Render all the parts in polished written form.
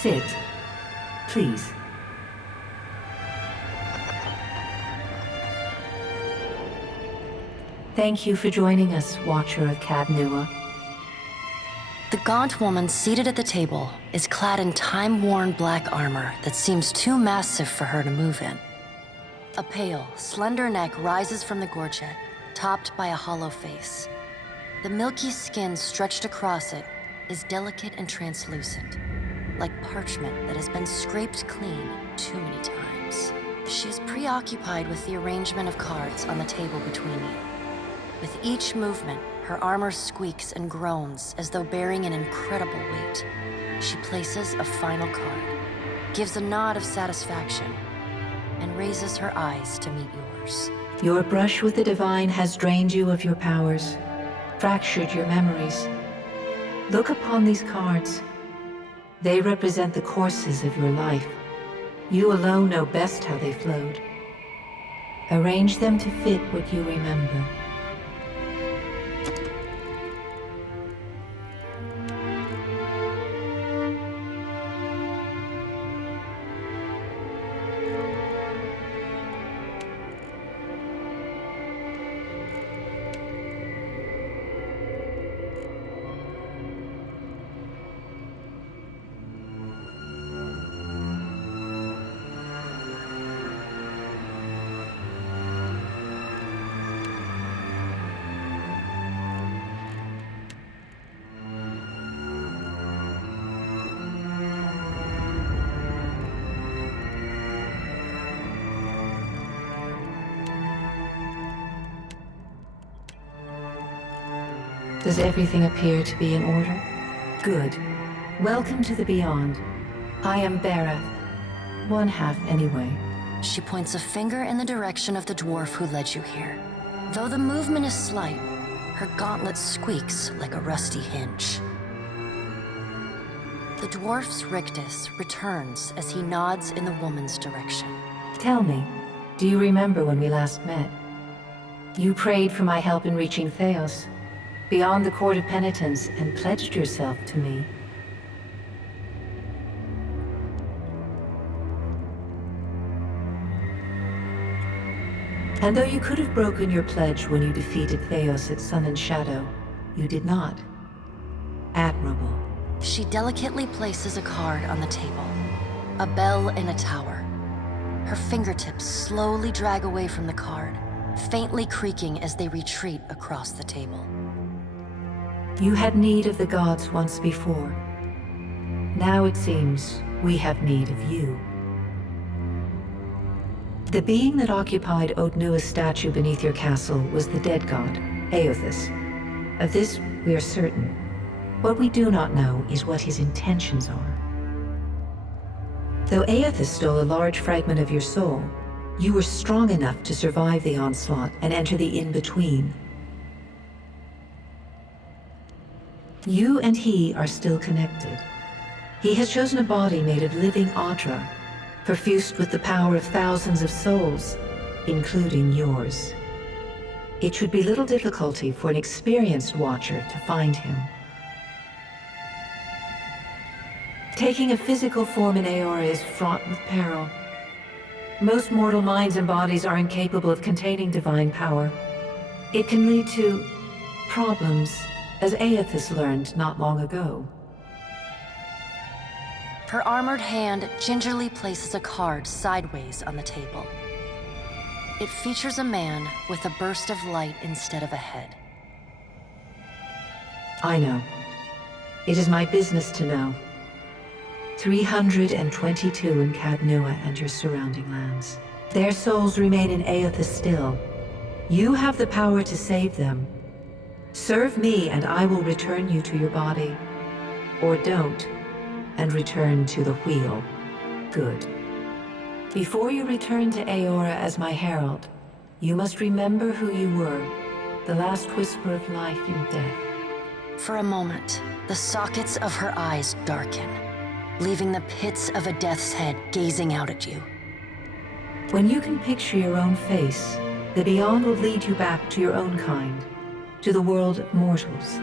Sit, please. Thank you for joining us, Watcher of Cadnua. The gaunt woman seated at the table is clad in time-worn black armor that seems too massive for her to move in. A pale, slender neck rises from the gorget, topped by a hollow face. The milky skin stretched across it is delicate and translucent, like parchment that has been scraped clean too many times. She is preoccupied with the arrangement of cards on the table between you. With each movement, her armor squeaks and groans as though bearing an incredible weight. She places a final card, gives a nod of satisfaction, and raises her eyes to meet yours. Your brush with the divine has drained you of your powers, fractured your memories. Look upon these cards. They represent the courses of your life. You alone know best how they flowed. Arrange them to fit what you remember. Does everything appear to be in order? Good. Welcome to the Beyond. I am Berath. One half, anyway. She points a finger in the direction of the dwarf who led you here. Though the movement is slight, her gauntlet squeaks like a rusty hinge. The dwarf's rictus returns as he nods in the woman's direction. Tell me, do you remember when we last met? You prayed for my help in reaching Theos, beyond the Court of Penitence, and pledged yourself to me. And though you could have broken your pledge when you defeated Theos at Sun and Shadow, you did not. Admirable. She delicately places a card on the table. A bell in a tower. Her fingertips slowly drag away from the card, faintly creaking as they retreat across the table. You had need of the gods once before. Now it seems we have need of you. The being that occupied Odnua's statue beneath your castle was the dead god, Aothus. Of this we are certain. What we do not know is what his intentions are. Though Aothus stole a large fragment of your soul, you were strong enough to survive the onslaught and enter the in-between. You and he are still connected. He has chosen a body made of living Audra, perfused with the power of thousands of souls, including yours. It should be little difficulty for an experienced watcher to find him. Taking a physical form in Aora is fraught with peril. Most mortal minds and bodies are incapable of containing divine power. It can lead to problems, as Aothus learned not long ago. Her armored hand gingerly places a card sideways on the table. It features a man with a burst of light instead of a head. I know. It is my business to know. 322 in Cadnua and your surrounding lands. Their souls remain in Aothus still. You have the power to save them. Serve me and I will return you to your body. Or don't, and return to the wheel. Good. Before you return to Aora as my herald, you must remember who you were, the last whisper of life in death. For a moment, the sockets of her eyes darken, leaving the pits of a death's head gazing out at you. When you can picture your own face, the Beyond will lead you back to your own kind, to the world of mortals.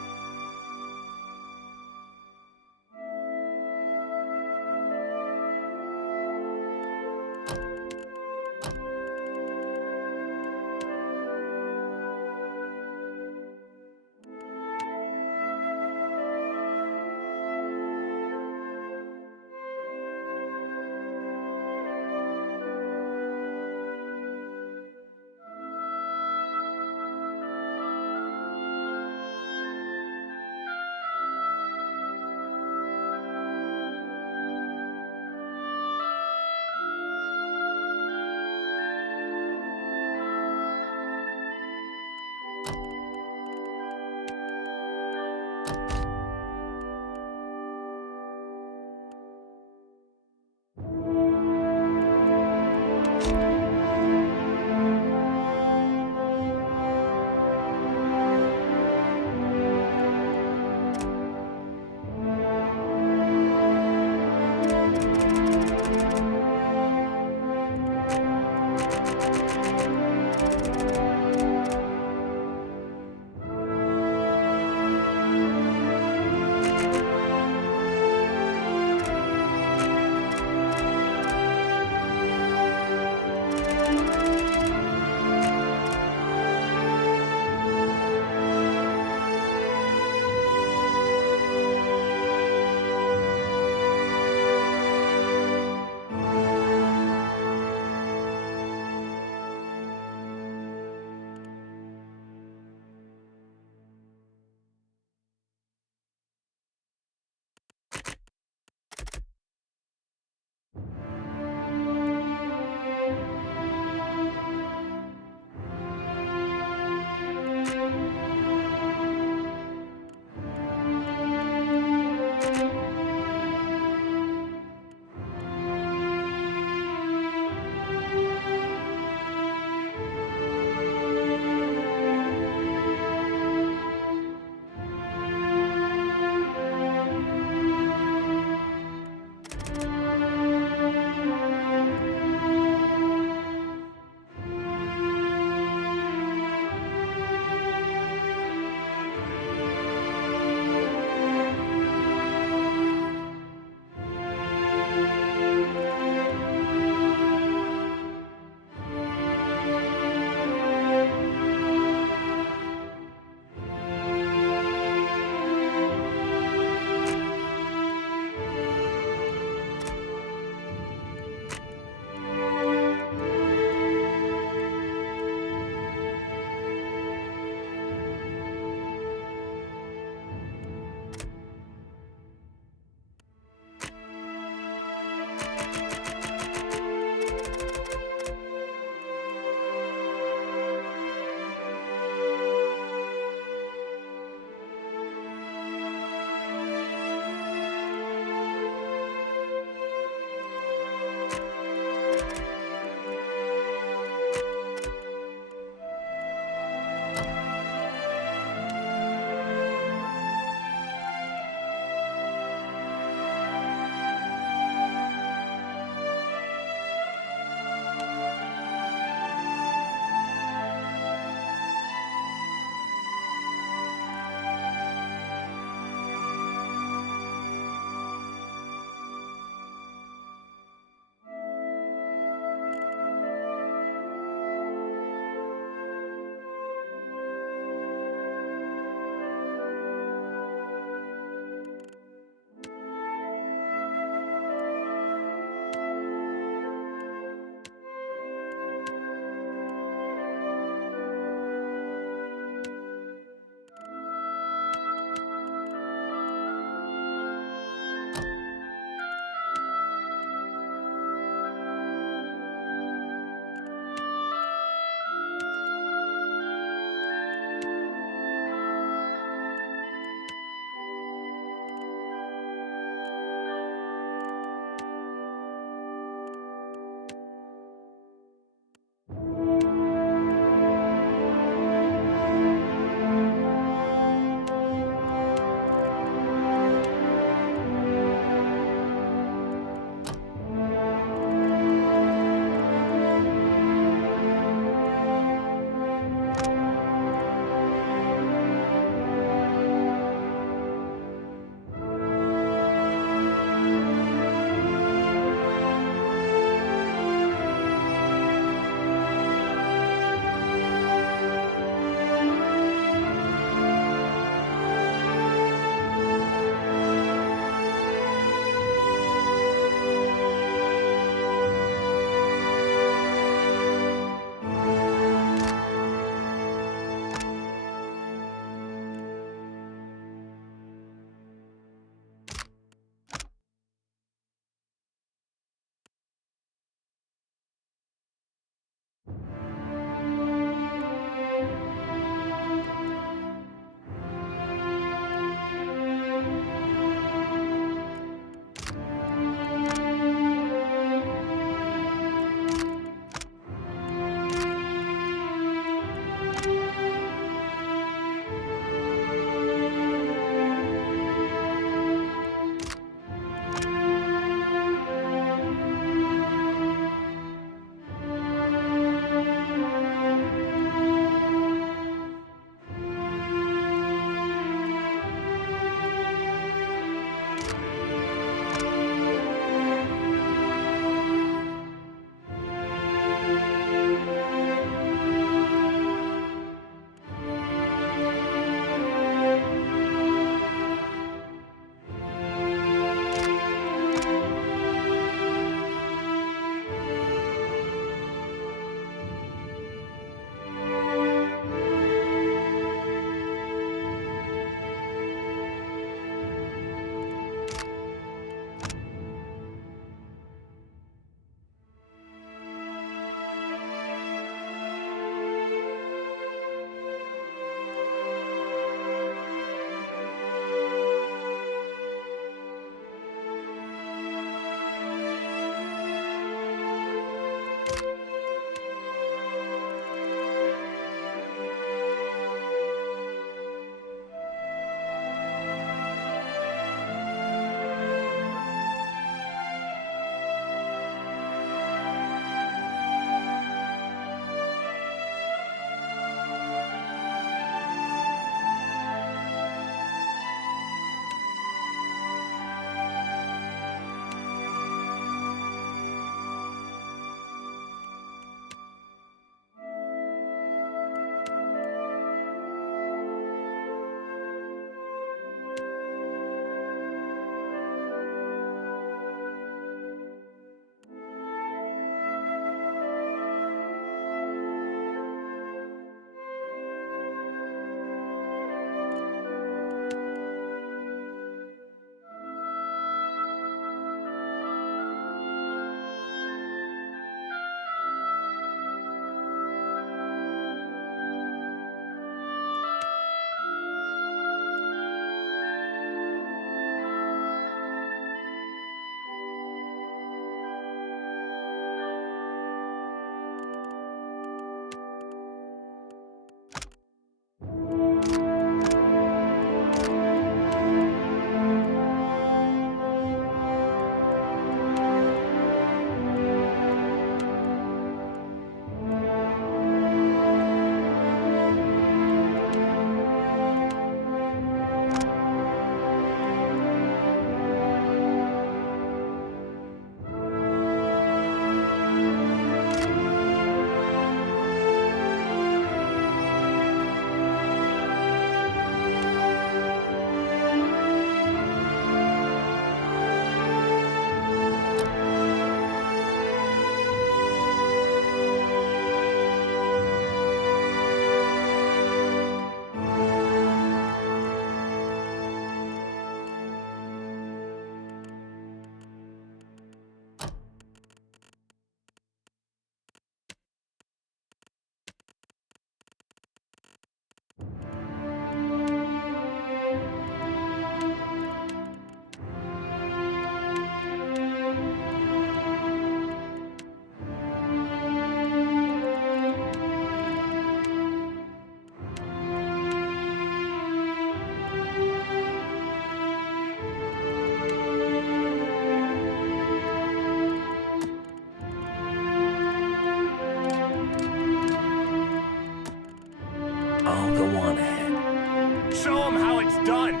on ahead. Show them how it's done!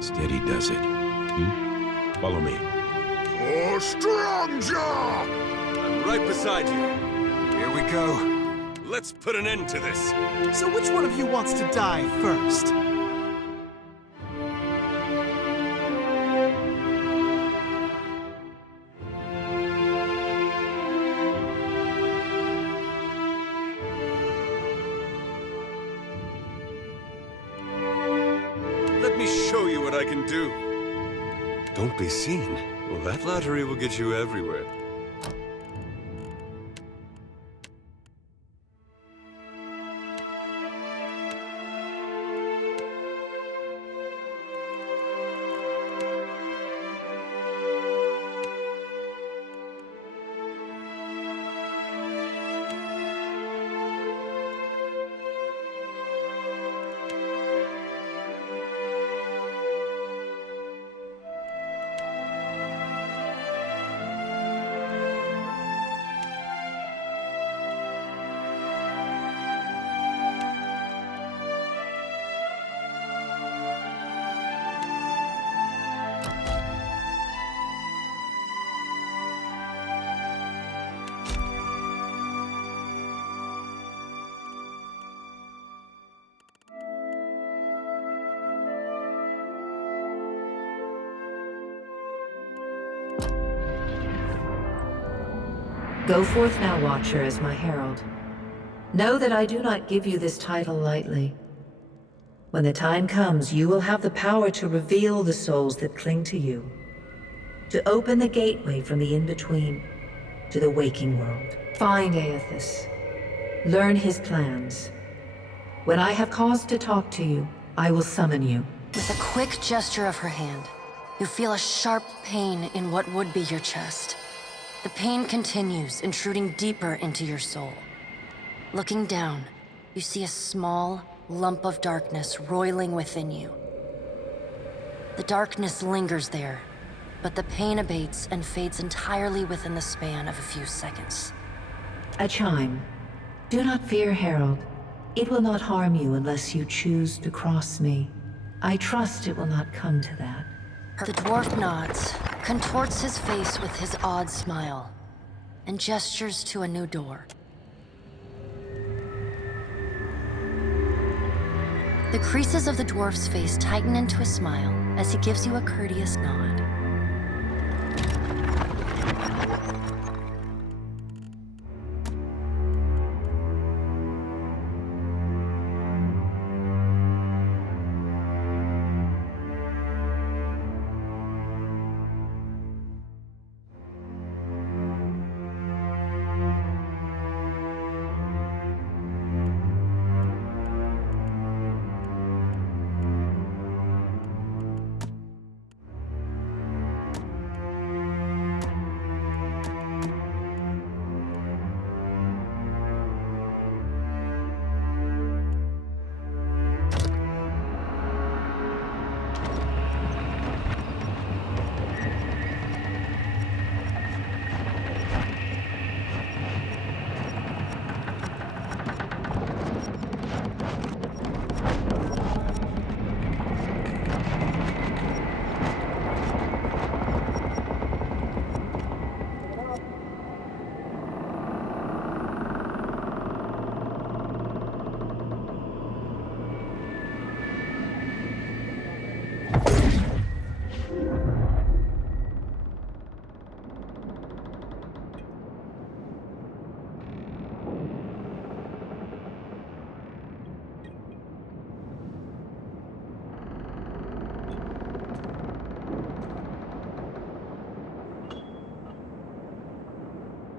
Steady does it. Follow me. For Strong Jaw! I'm right beside you. Here we go. Let's put an end to this. So which one of you wants to die first? Let me show you what I can do. Don't be seen. Well, that flattery will get you everywhere. Go forth now, Watcher, as my herald. Know that I do not give you this title lightly. When the time comes, you will have the power to reveal the souls that cling to you, to open the gateway from the in-between to the waking world. Find Aethys. Learn his plans. When I have cause to talk to you, I will summon you. With a quick gesture of her hand, you feel a sharp pain in what would be your chest. The pain continues, intruding deeper into your soul. Looking down, you see a small lump of darkness roiling within you. The darkness lingers there, but the pain abates and fades entirely within the span of a few seconds. A chime. Do not fear, Herald. It will not harm you unless you choose to cross me. I trust it will not come to that. The dwarf nods, contorts his face with his odd smile, and gestures to a new door. The creases of the dwarf's face tighten into a smile as he gives you a courteous nod.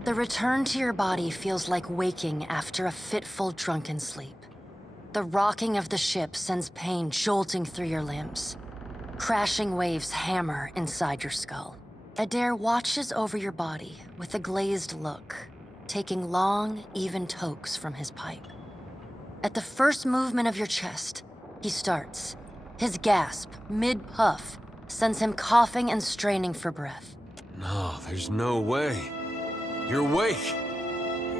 The return to your body feels like waking after a fitful drunken sleep. The rocking of the ship sends pain jolting through your limbs. Crashing waves hammer inside your skull. Adair watches over your body with a glazed look, taking long, even tokes from his pipe. At the first movement of your chest, he starts. His gasp, mid-puff, sends him coughing and straining for breath. No, there's no way. You're awake.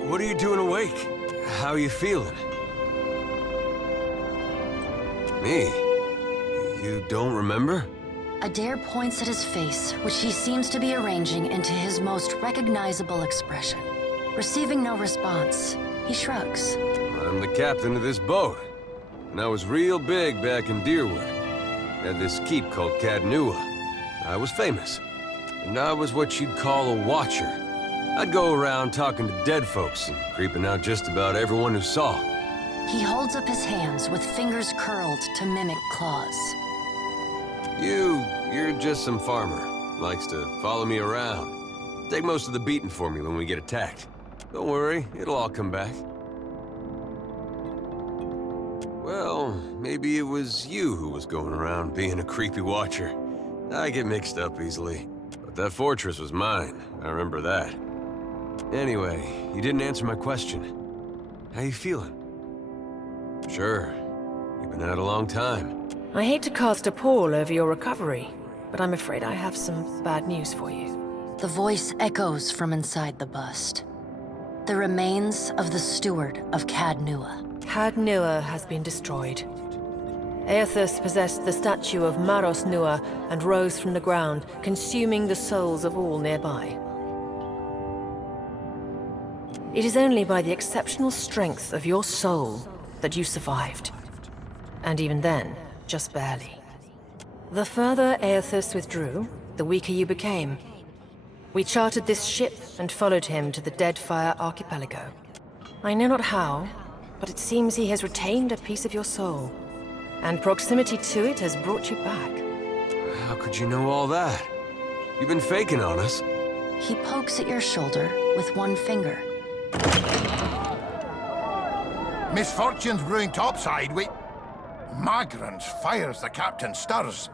What are you doing awake? How are you feeling? Me? You don't remember? Adair points at his face, which he seems to be arranging into his most recognizable expression. Receiving no response, he shrugs. I'm the captain of this boat. And I was real big back in Deerwood. Had this keep called Cadnua. I was famous. And I was what you'd call a watcher. I'd go around talking to dead folks and creeping out just about everyone who saw. He holds up his hands with fingers curled to mimic claws. You're just some farmer. Likes to follow me around. Take most of the beating for me when we get attacked. Don't worry, it'll all come back. Well, maybe it was you who was going around being a creepy watcher. I get mixed up easily. But that fortress was mine. I remember that. Anyway, you didn't answer my question. How you feeling? Sure. You've been out a long time. I hate to cast a pall over your recovery, but I'm afraid I have some bad news for you. The voice echoes from inside the bust. The remains of the steward of Cadnua. Cadnua has been destroyed. Aethus possessed the statue of Maros Nua and rose from the ground, consuming the souls of all nearby. It is only by the exceptional strength of your soul that you survived. And even then, just barely. The further Aethus withdrew, the weaker you became. We chartered this ship and followed him to the Deadfire archipelago. I know not how, but it seems he has retained a piece of your soul, and proximity to it has brought you back. How could you know all that? You've been faking on us. He pokes at your shoulder with one finger. Misfortune's brewing topside. Magrans fires the captain stirs.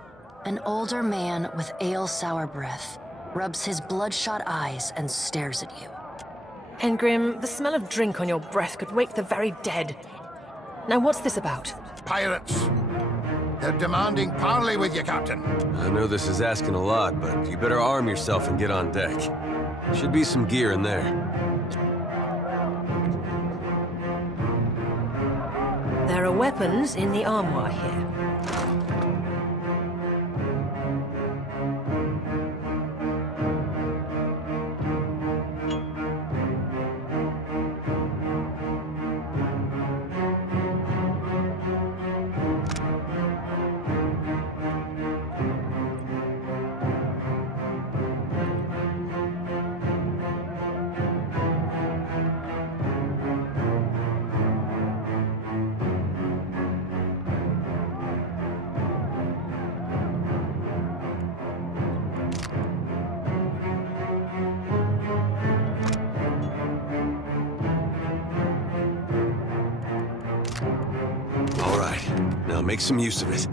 An older man with ale-sour breath rubs his bloodshot eyes and stares at you. Engrim, the smell of drink on your breath could wake the very dead. Now what's this about? Pirates. They're demanding parley with you, Captain. I know this is asking a lot, but you better arm yourself and get on deck. Should be some gear in there. There are weapons in the armoire here. Now make some use of it.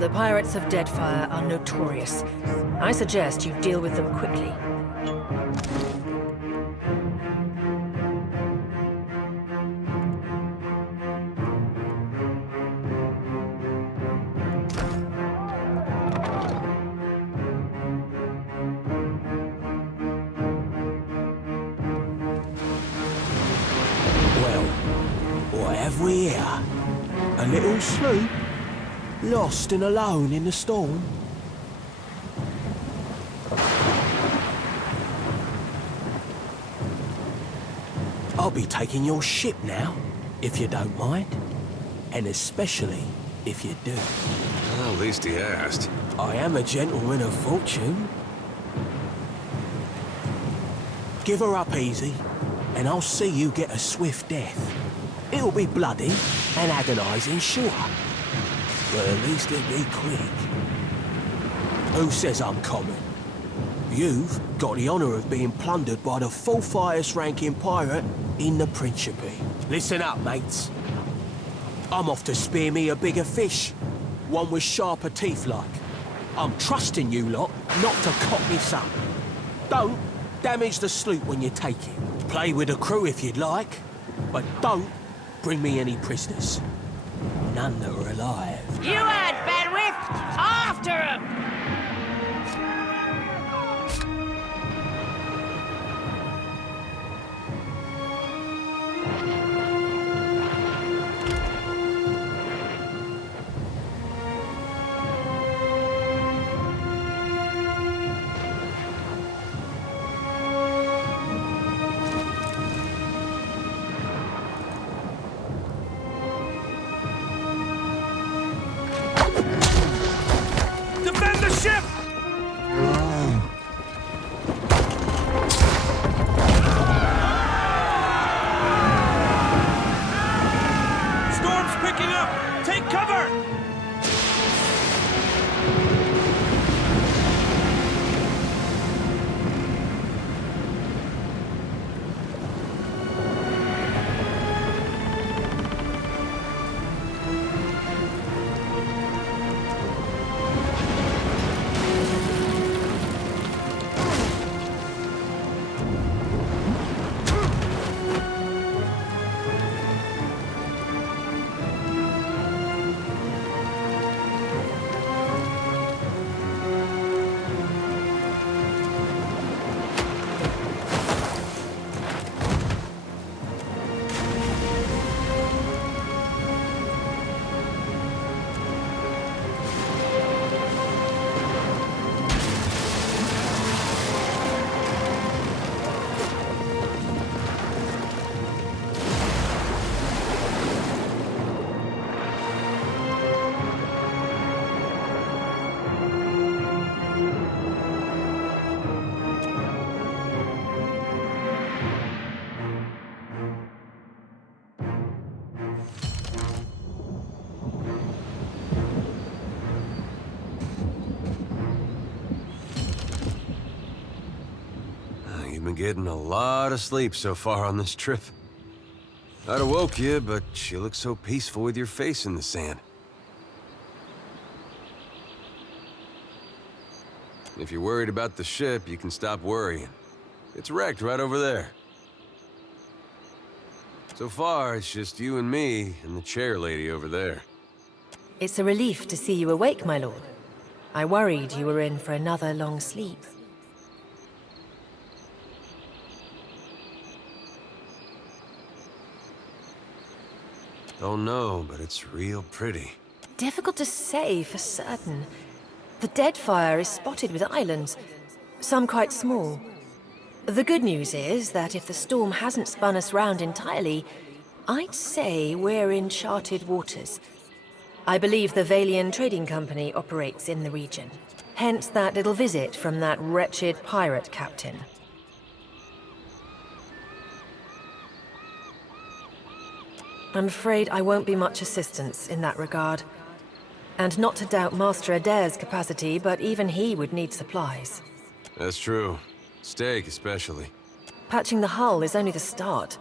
The pirates of Deadfire are notorious. I suggest you deal with them quickly. Well, what have we here? A little sloop? Lost and alone in the storm? I'll be taking your ship now, if you don't mind. And especially if you do. Well, at least he asked. I am a gentleman of fortune. Give her up easy, and I'll see you get a swift death. It'll be bloody and agonizing, sure. But at least it'll be quick. Who says I'm common? You've got the honor of being plundered by the fourth highest ranking pirate in the Principe. Listen up, mates. I'm off to spear me a bigger fish. One with sharper teeth like. I'm trusting you lot not to cock this up. Don't damage the sloop when you take it. Play with the crew if you'd like, but don't bring me any prisoners. None that are alive. You heard, Bedwyth! After him! Defend the ship! Storm's picking up! Take cover! You've been getting a lot of sleep so far on this trip. I'd have woke you, but you look so peaceful with your face in the sand. If you're worried about the ship, you can stop worrying. It's wrecked right over there. So far, it's just you and me and the chair lady over there. It's a relief to see you awake, my lord. I worried you were in for another long sleep. Don't know, but it's real pretty. Difficult to say for certain. The Deadfire is spotted with islands, some quite small. The good news is that if the storm hasn't spun us round entirely, I'd say we're in charted waters. I believe the Valian Trading Company operates in the region. Hence that little visit from that wretched pirate captain. I'm afraid I won't be much assistance in that regard. And not to doubt Master Adair's capacity, but even he would need supplies. That's true. Steak, especially. Patching the hull is only the start.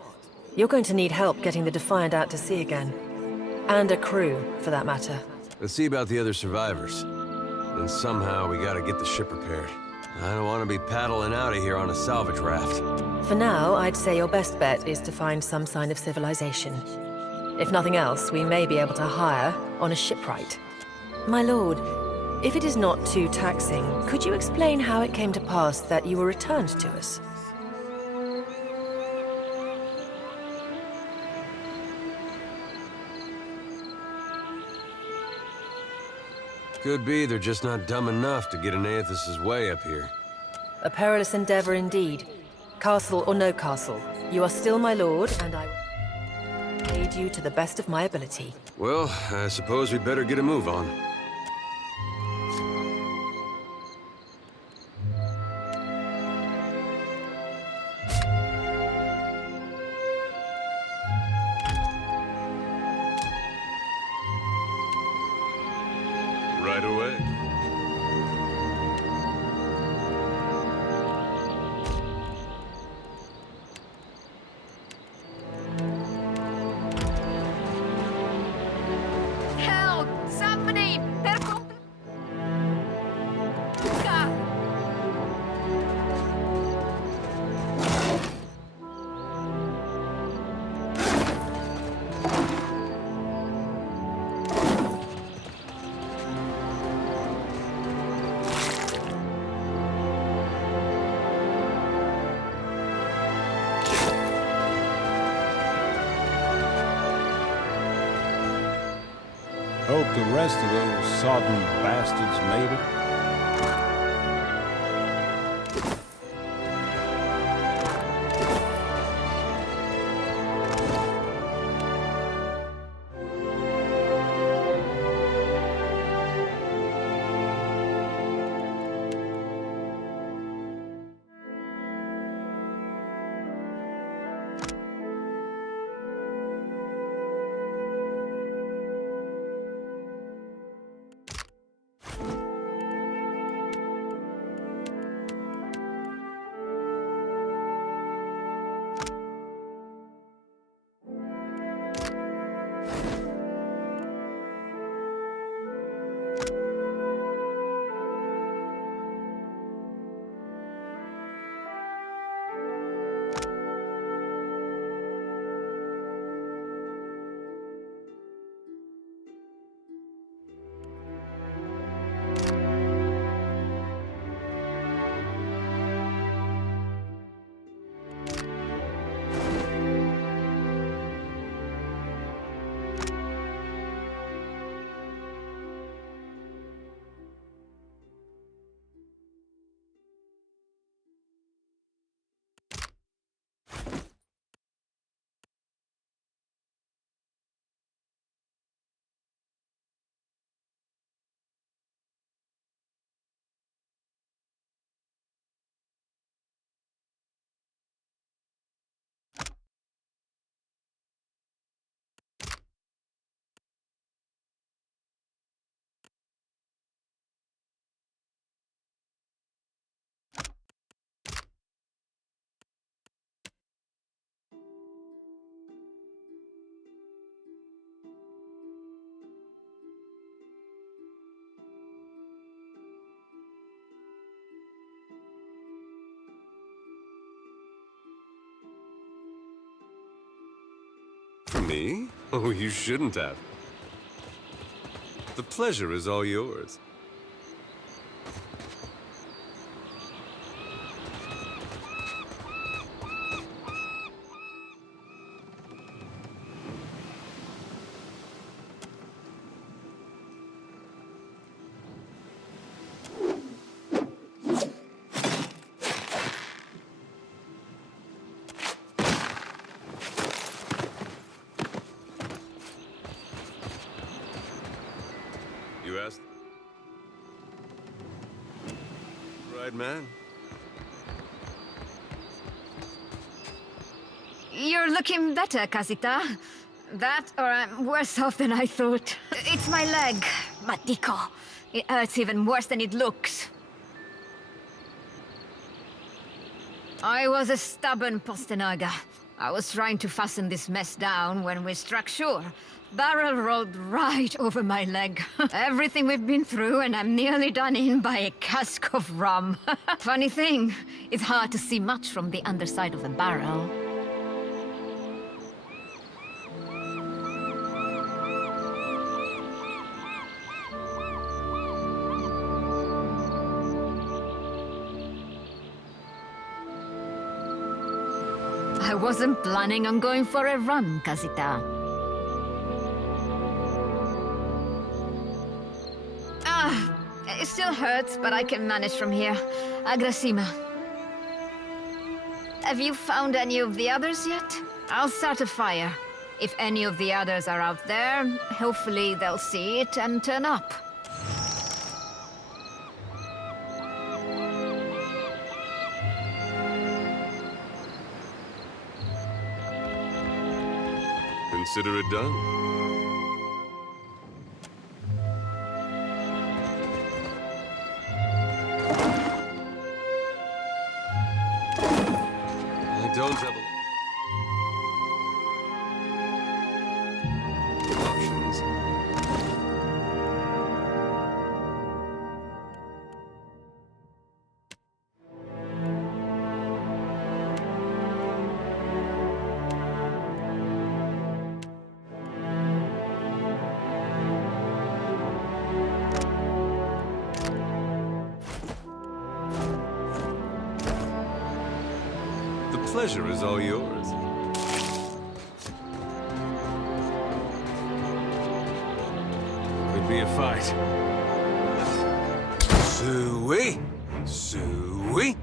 You're going to need help getting the Defiant out to sea again. And a crew, for that matter. Let's see about the other survivors. Then somehow we gotta get the ship repaired. I don't want to be paddling out of here on a salvage raft. For now, I'd say your best bet is to find some sign of civilization. If nothing else, we may be able to hire on a shipwright. My lord, if it is not too taxing, could you explain how it came to pass that you were returned to us? Could be they're just not dumb enough to get in Aethys' way up here. A perilous endeavor indeed. Castle or no castle, You are still my lord, and I will aid you to the best of my ability. Well, I suppose we better get a move on. Right away. Help! Somebody! Per compl- Hope the rest of those sodden bastards made it. For me? Oh, you shouldn't have. The pleasure is all yours. You asked? Right, man. You're looking better, Casita. That, or I'm worse off than I thought. It's my leg, Matico. It hurts even worse than it looks. I was a stubborn Postenaga. I was trying to fasten this mess down when we struck shore. Barrel rolled right over my leg. Everything we've been through, and I'm nearly done in by a cask of rum. Funny thing, it's hard to see much from the underside of a barrel. I wasn't planning on going for a run, Casita. It still hurts, but I can manage from here. Agrasima. Have you found any of the others yet? I'll start a fire. If any of the others are out there, hopefully they'll see it and turn up. Consider it done. I don't have options. The pleasure is all yours. Could be a fight. Suey! Suey!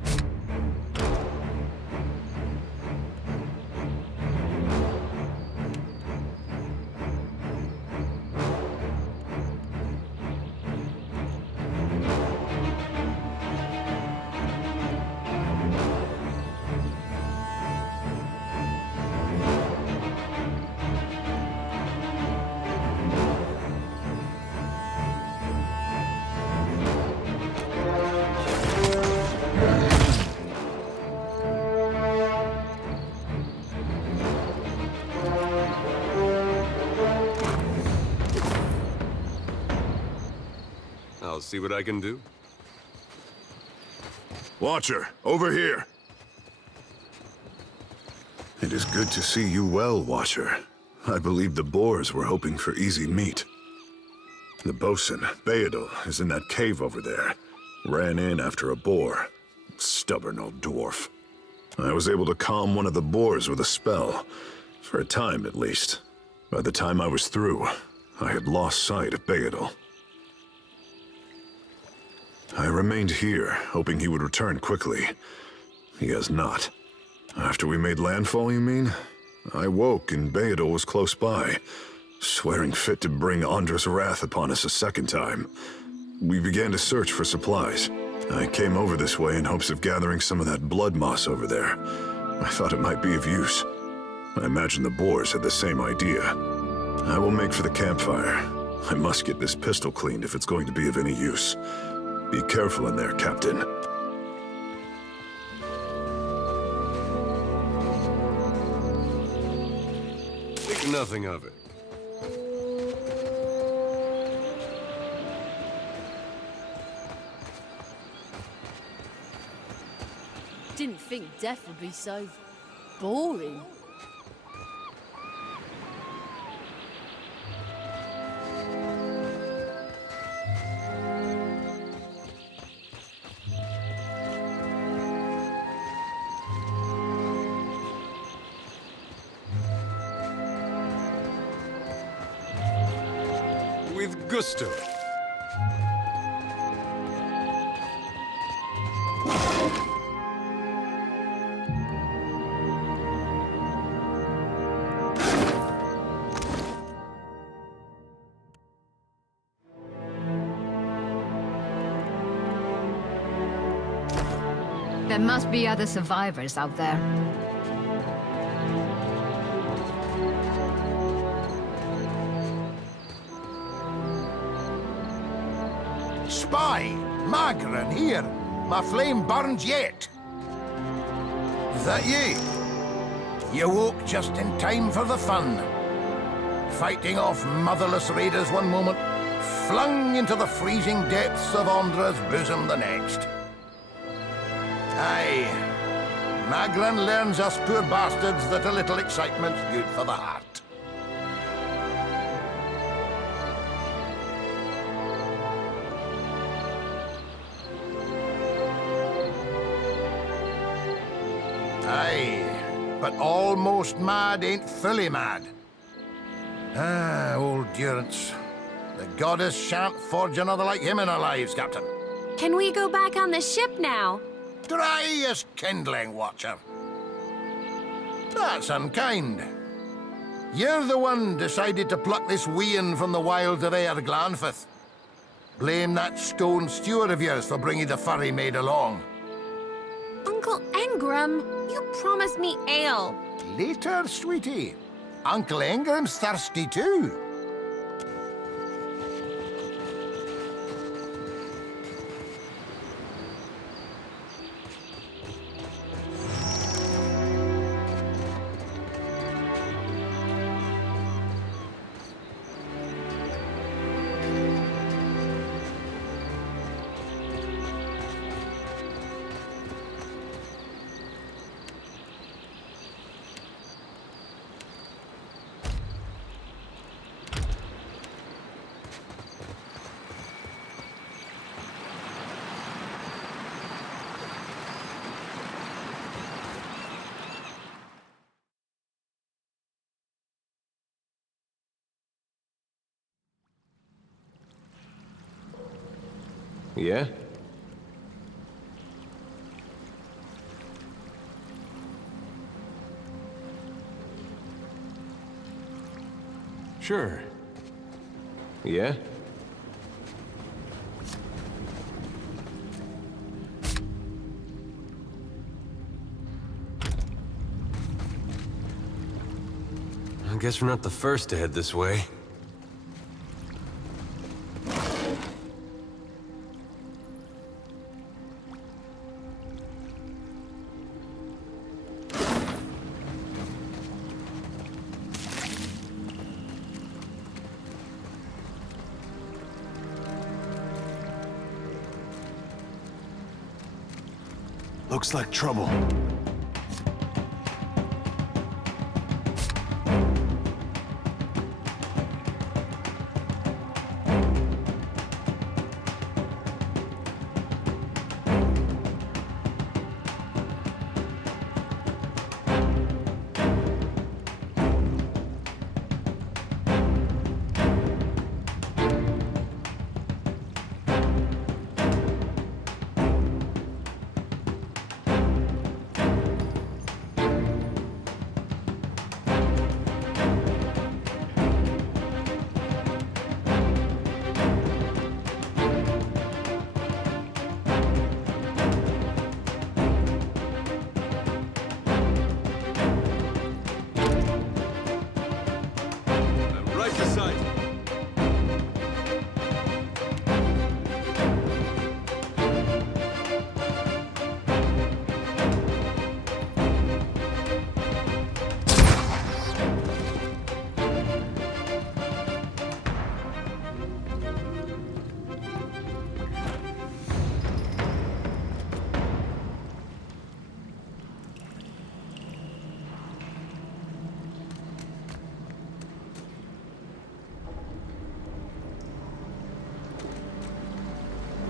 I'll see what I can do. Watcher, over here. It is good to see you well, Watcher. I believe the Boers were hoping for easy meat. The bosun, Beadle, is in that cave over there. Ran in after a boar. Stubborn old dwarf. I was able to calm one of the boars with a spell. For a time, at least. By the time I was through, I had lost sight of Beadle. I remained here, hoping he would return quickly. He has not. After we made landfall, you mean? I woke and Beadle was close by, swearing fit to bring Andra's wrath upon us a second time. We began to search for supplies. I came over this way in hopes of gathering some of that blood moss over there. I thought it might be of use. I imagine the Boers had the same idea. I will make for the campfire. I must get this pistol cleaned if it's going to be of any use. Be careful in there, Captain. Think nothing of it. Didn't think death would be so boring. With gusto. There must be other survivors out there. Spy! Magran, here! My flame burns yet! Is that ye? You woke just in time for the fun. Fighting off motherless raiders one moment, flung into the freezing depths of Andra's bosom the next. Aye. Magran learns us poor bastards that a little excitement's good for the heart. Aye, but almost mad ain't fully mad. Ah, old Durance. The goddess shan't forge another like him in our lives, Captain. Can we go back on the ship now? Dry as kindling, Watcher. That's unkind. You're the one decided to pluck this wean from the wilds of Aer Glanfith. Blame that stone steward of yours for bringing the furry maid along. Uncle Engram, you promised me ale. Later, sweetie. Uncle Engram's thirsty too. Yeah? Sure. Yeah? I guess we're not the first to head this way. Looks like trouble.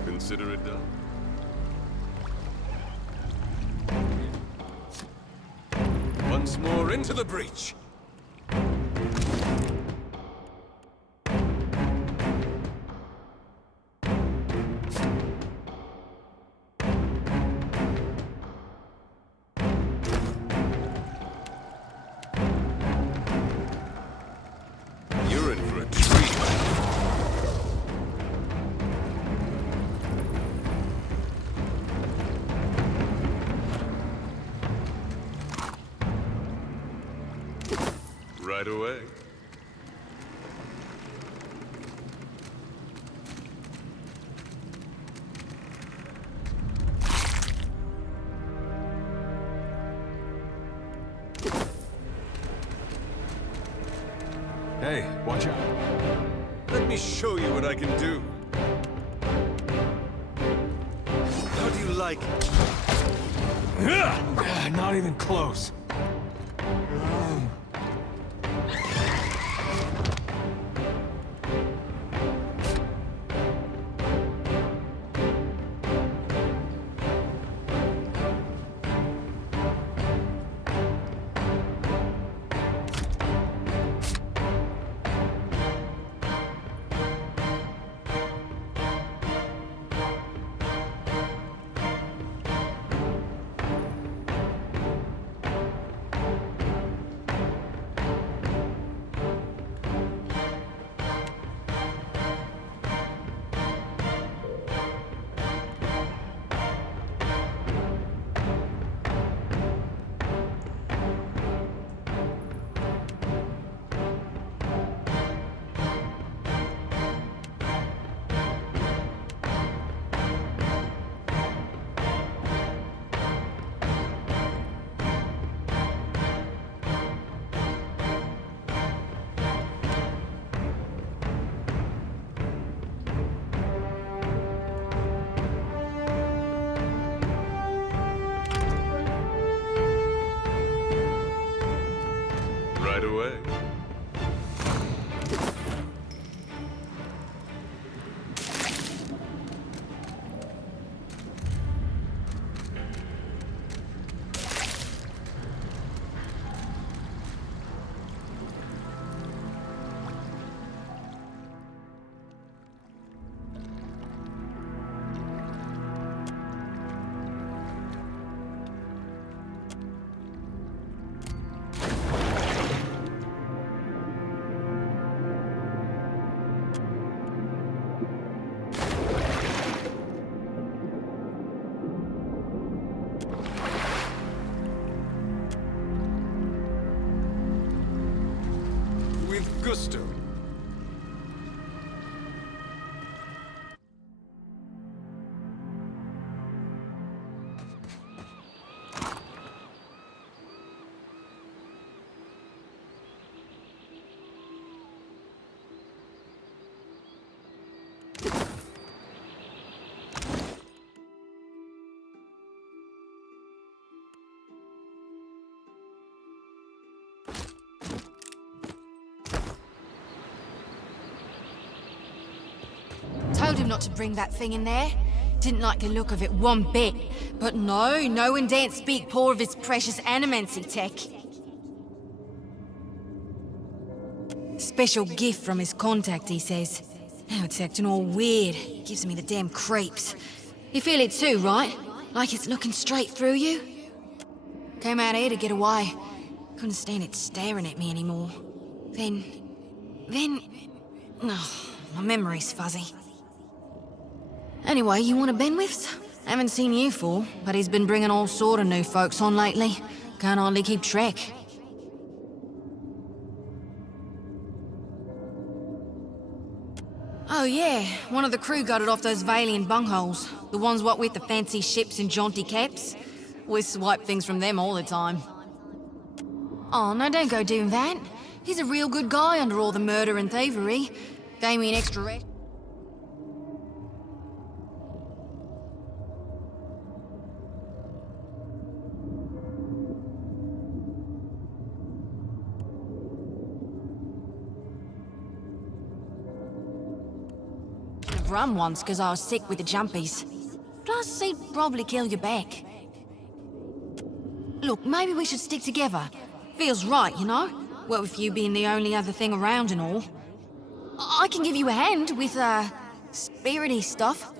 Consider it done. Once more into the breach. You're in for a treat. Right away. Hey, watch out. Let me show you what I can do. How do you like it? Not even close. right away. With gusto. Told him not to bring that thing in there. Didn't like the look of it one bit. But no one daren't speak poor of his precious animancy tech. Special gift from his contact, he says. Now it's acting all weird. Gives me the damn creeps. You feel it too, right? Like it's looking straight through you? Came out here to get away. Couldn't stand it staring at me anymore. Then... Oh, my memory's fuzzy. Anyway, you want a Benwifts? Haven't seen you for, but he's been bringing all sort of new folks on lately. Can't hardly keep track. Oh yeah, one of the crew got it off those Valian bungholes. The ones what with the fancy ships and jaunty caps. We swipe things from them all the time. Oh, no, don't go doing that. He's a real good guy under all the murder and thievery. Gave me an extra rest. Rum once because I was sick with the jumpies. Plus, he'd probably kill you back. Look, maybe we should stick together. Feels right, you know? Well, with you being the only other thing around and all. I can give you a hand with, spirity stuff.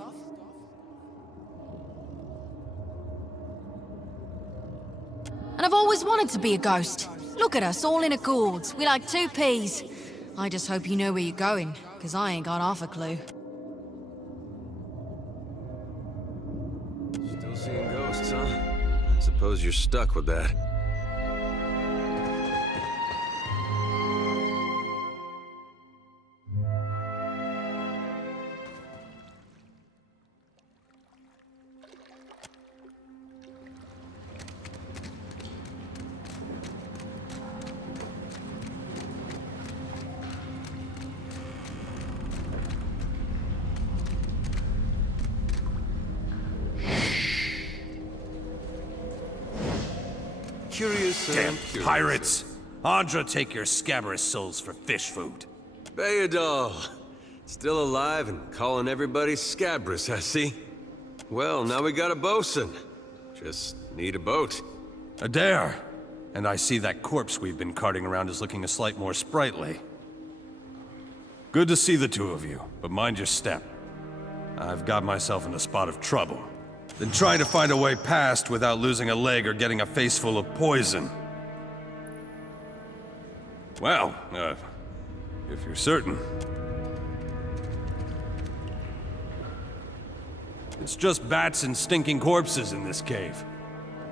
And I've always wanted to be a ghost. Look at us, all in accords. We're like two peas. I just hope you know where you're going, because I ain't got half a clue. Still seeing ghosts, huh? Suppose you're stuck with that. Curious, Damn curious. pirates! Andra, take your scabrous souls for fish food. Bayadol, still alive and calling everybody scabrous, I see. Well, now we got a bosun. Just need a boat. Adair! And I see that corpse we've been carting around is looking a slight more sprightly. Good to see the two of you, but mind your step. I've got myself in a spot of trouble. Been trying to find a way past without losing a leg or getting a face full of poison. Well, if you're certain. It's just bats and stinking corpses in this cave.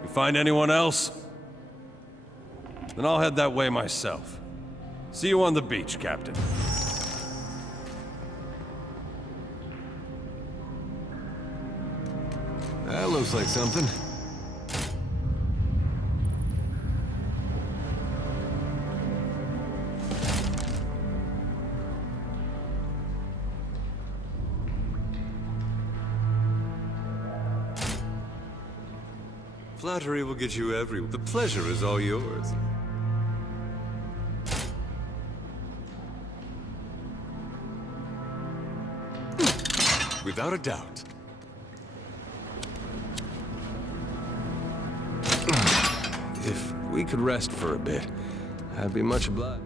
You find anyone else? Then I'll head that way myself. See you on the beach, Captain. That looks like something. Flattery will get you everywhere. The pleasure is all yours. without a doubt. If we could rest for a bit, I'd be much obliged.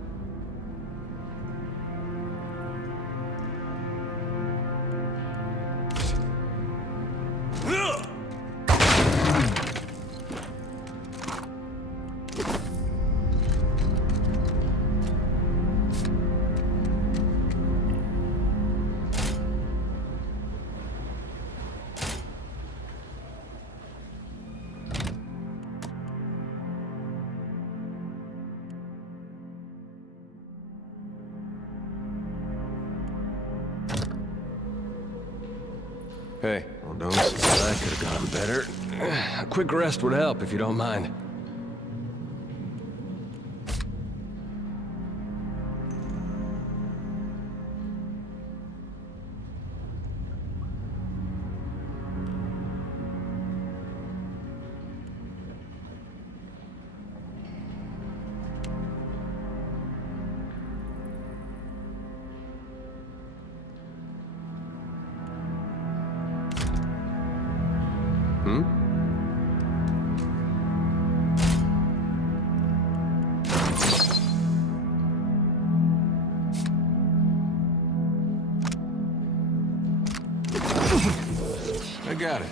Hey, well, don't say that could have gone better. A quick rest would help, if you don't mind. I got it.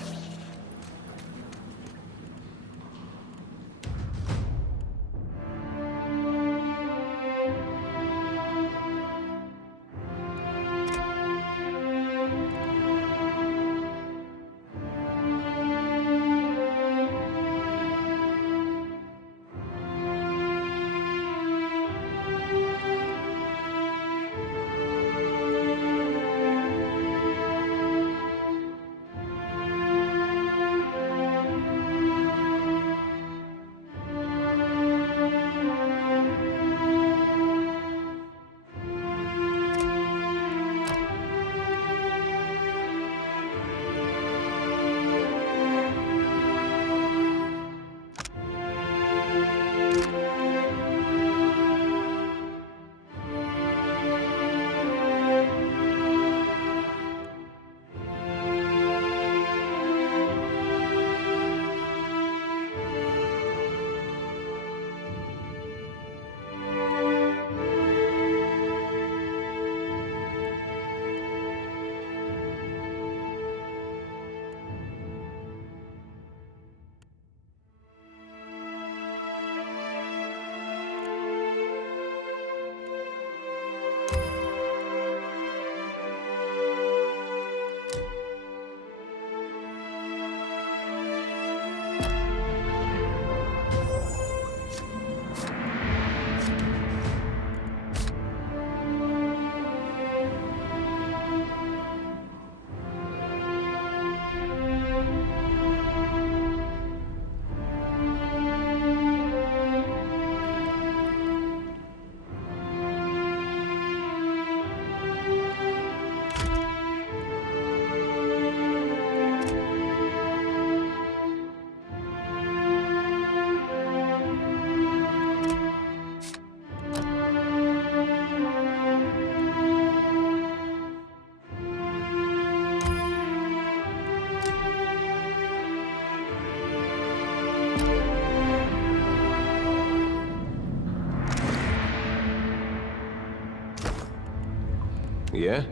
Yeah?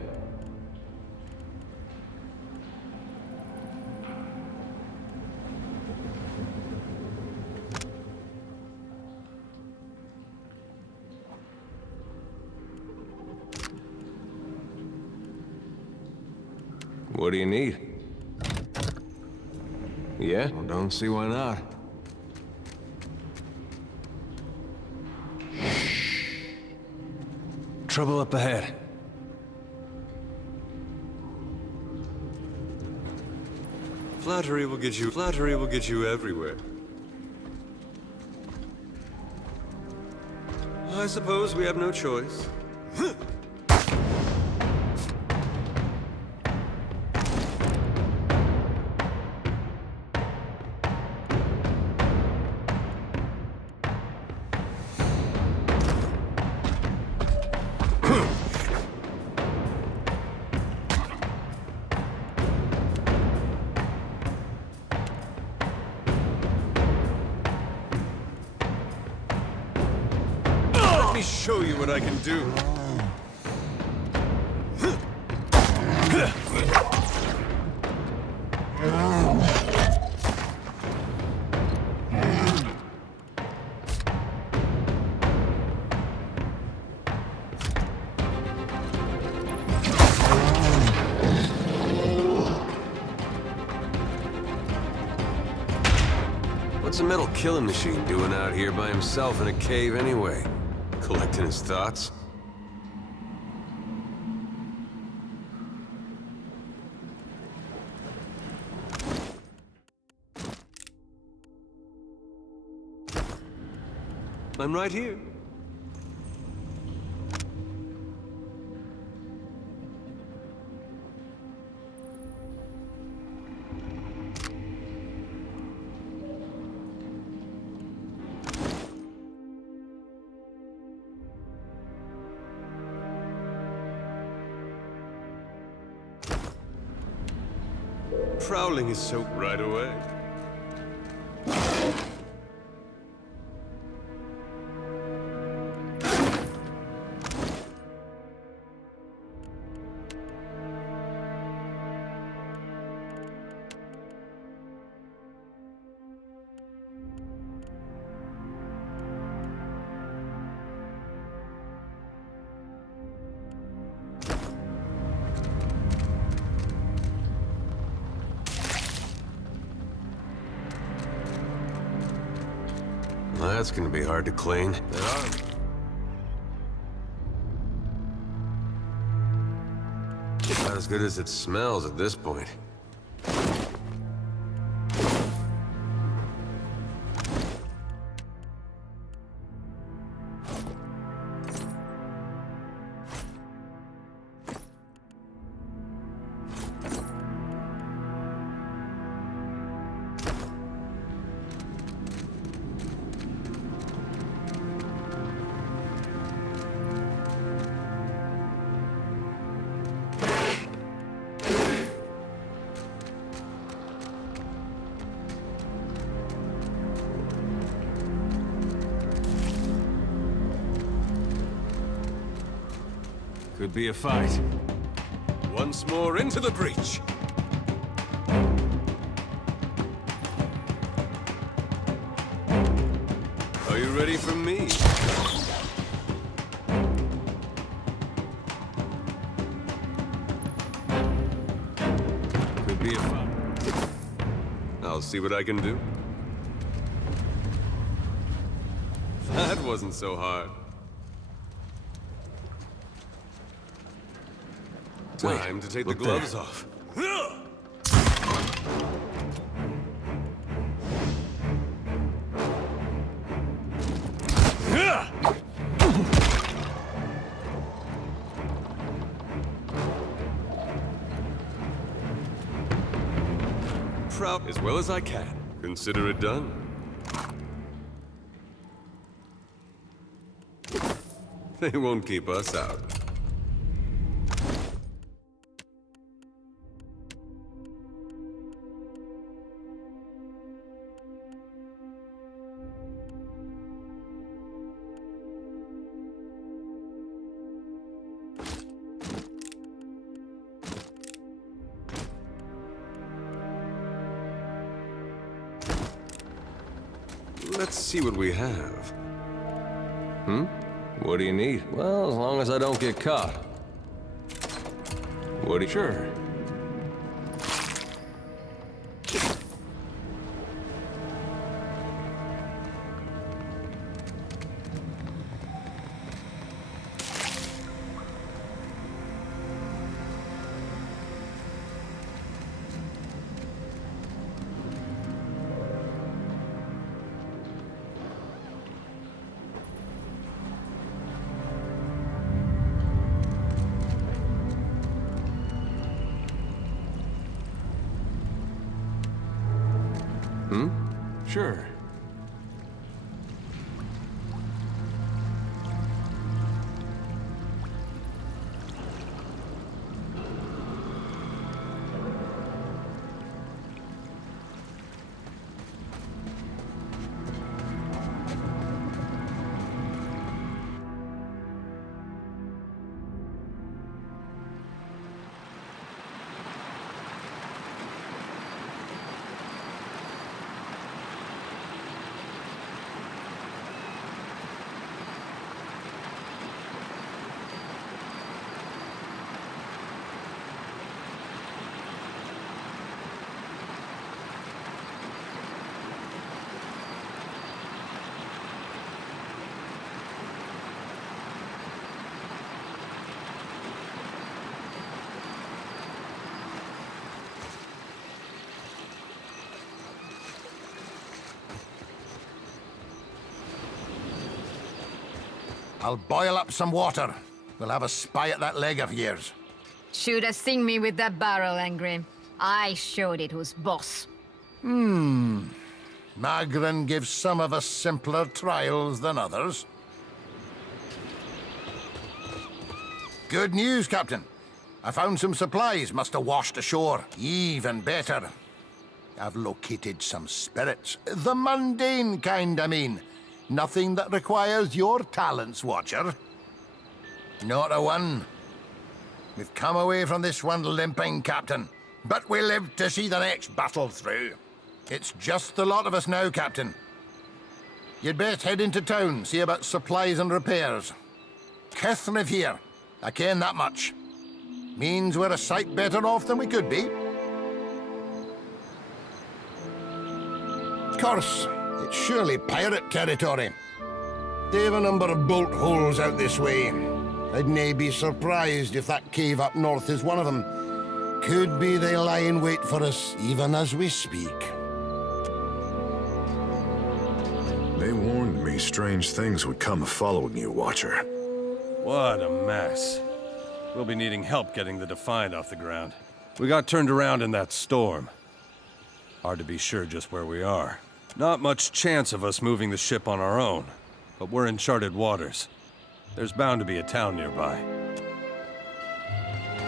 What do you need? Yeah? Well, don't see why not. Trouble up ahead. Flattery will get you everywhere. I suppose we have no choice. me show you what I can do. What's a metal killing machine doing out here by himself in a cave anyway? Collecting his thoughts? I'm right here. Prowling his soap right away. Well, that's gonna be hard to clean. Not as good as it smells at this point. Could be a fight. Once more into the breach. Are you ready for me? Could be a fight. I'll see what I can do. That wasn't so hard. Time to take the gloves off. Proud as well as I can. Consider it done. They won't keep us out. Let's see what we have. What do you need? Well, as long as I don't get caught. What do you... Sure. Sure. I'll boil up some water. We'll have a spy at that leg of yours. Should have seen me with that barrel, Angrim. I showed it who's boss. Magran gives some of us simpler trials than others. Good news, Captain. I found some supplies must have washed ashore. Even better. I've located some spirits. The mundane kind, I mean. Nothing that requires your talents, Watcher. Not a one. We've come away from this one limping, Captain. But we live to see the next battle through. It's just the lot of us now, Captain. You'd best head into town, see about supplies and repairs. Kith live here. I ken that much. Means we're a sight better off than we could be. Course, it's surely pirate territory. They've a number of bolt holes out this way. I'd nae be surprised if that cave up north is one of them. Could be they lie in wait for us even as we speak. They warned me strange things would come following you, Watcher. What a mess. We'll be needing help getting the Defiant off the ground. We got turned around in that storm. Hard to be sure just where we are. Not much chance of us moving the ship on our own, but we're in charted waters. There's bound to be a town nearby.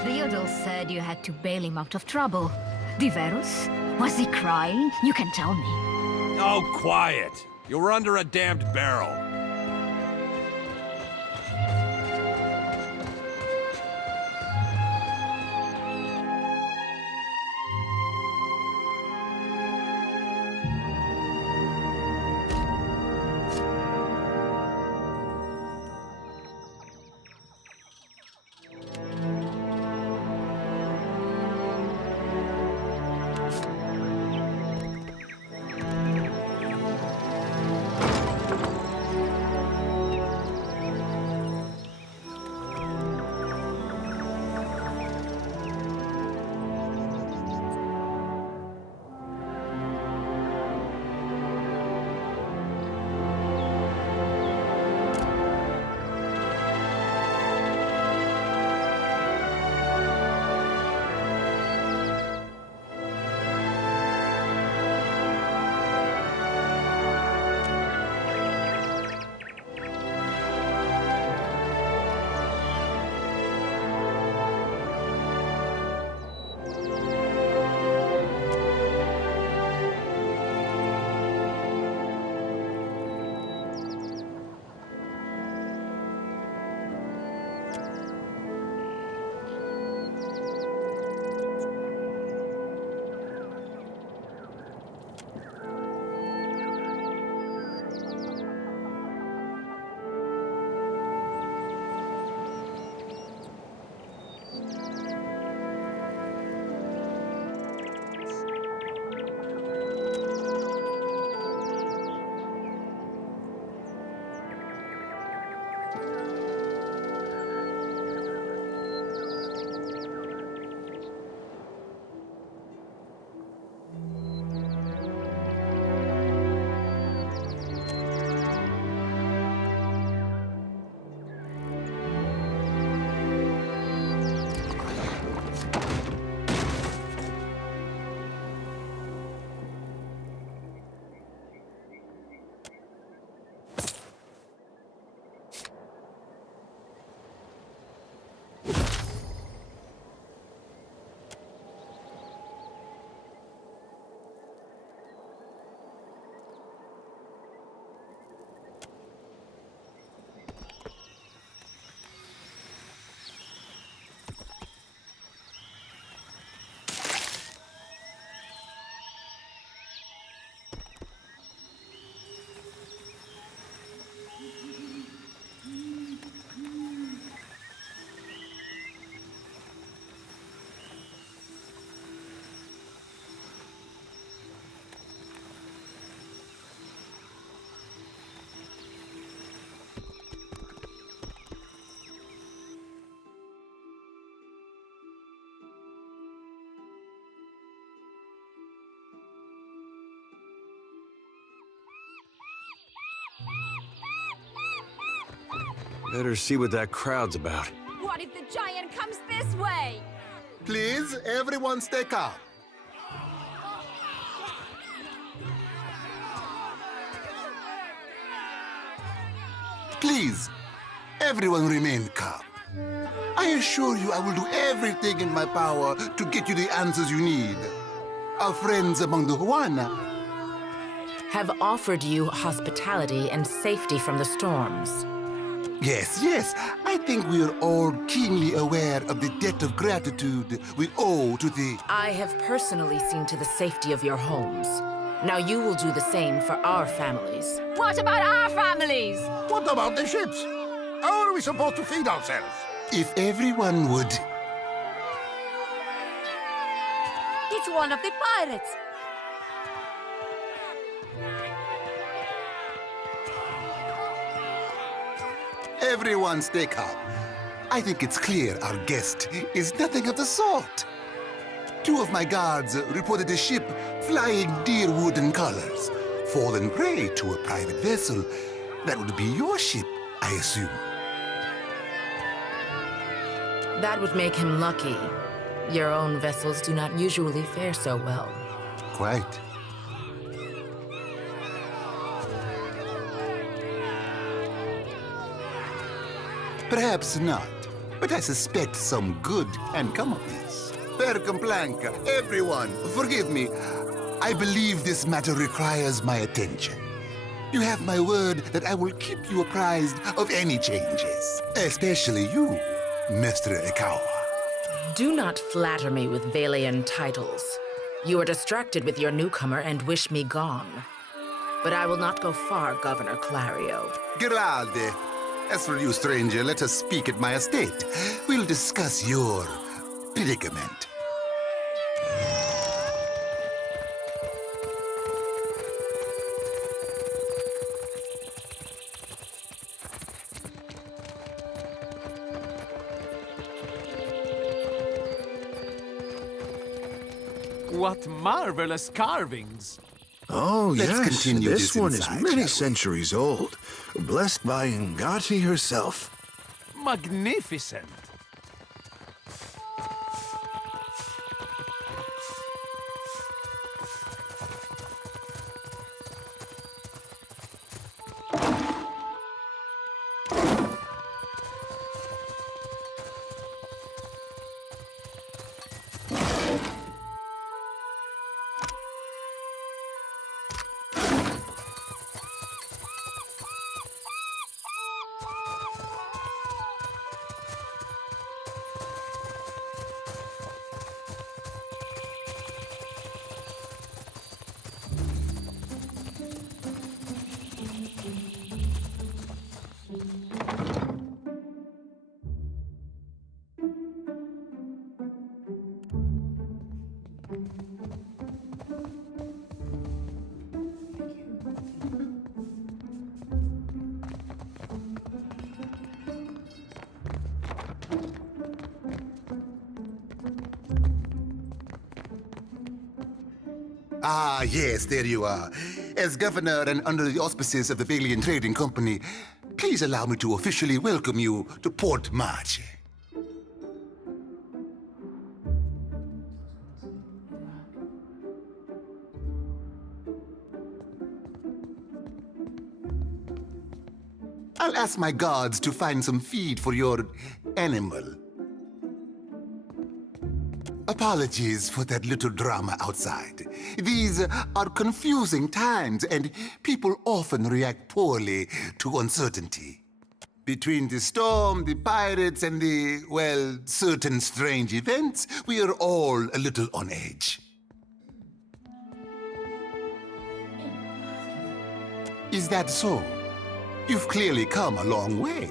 Theodore said you had to bail him out of trouble. Diverus? Was he crying? You can tell me. Oh, quiet! You were under a damned barrel. Better see what that crowd's about. What if the giant comes this way? Please, everyone stay calm. Please, everyone remain calm. I assure you I will do everything in my power to get you the answers you need. Our friends among the Huana have offered you hospitality and safety from the storms. Yes. I think we are all keenly aware of the debt of gratitude we owe to the... I have personally seen to the safety of your homes. Now you will do the same for our families. What about our families? What about the ships? How are we supposed to feed ourselves? If everyone would... It's one of the pirates. Everyone stay calm. I think it's clear our guest is nothing of the sort. 2 of my guards reported a ship flying deer wooden colors, fallen prey to a private vessel. That would be your ship, I assume. That would make him lucky. Your own vessels do not usually fare so well. Quite. Perhaps not, but I suspect some good can come of this. Per Complanca, everyone, forgive me. I believe this matter requires my attention. You have my word that I will keep you apprised of any changes. Especially you, Mr. Ikawa. Do not flatter me with Valian titles. You are distracted with your newcomer and wish me gone. But I will not go far, Governor Clario. Giralde. As for you, stranger, let us speak at my estate. We'll discuss your predicament. What marvelous carvings! Oh, Let's yes. continue this one is inside, many shall we? centuries old. Blessed by Ngati herself. Magnificent! Ah, yes, there you are. As governor and under the auspices of the Valian Trading Company, please allow me to officially welcome you to Port Marche. I'll ask my guards to find some feed for your animal. Apologies for that little drama outside. These are confusing times, and people often react poorly to uncertainty. Between the storm, the pirates, and the, well, certain strange events, we are all a little on edge. Is that so? You've clearly come a long way.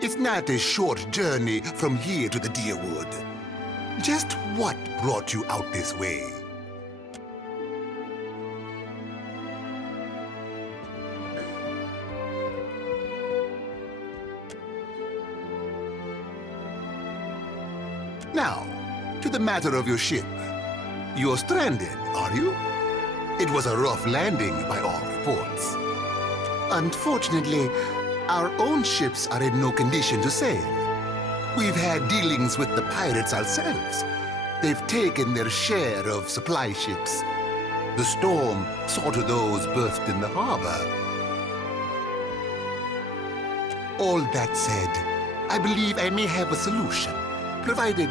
It's not a short journey from here to the Deerwood. Just what brought you out this way? Now, to the matter of your ship. You're stranded, are you? It was a rough landing by all reports. Unfortunately, our own ships are in no condition to sail. We've had dealings with the pirates ourselves. They've taken their share of supply ships. The storm saw to those berthed in the harbor. All that said, I believe I may have a solution, provided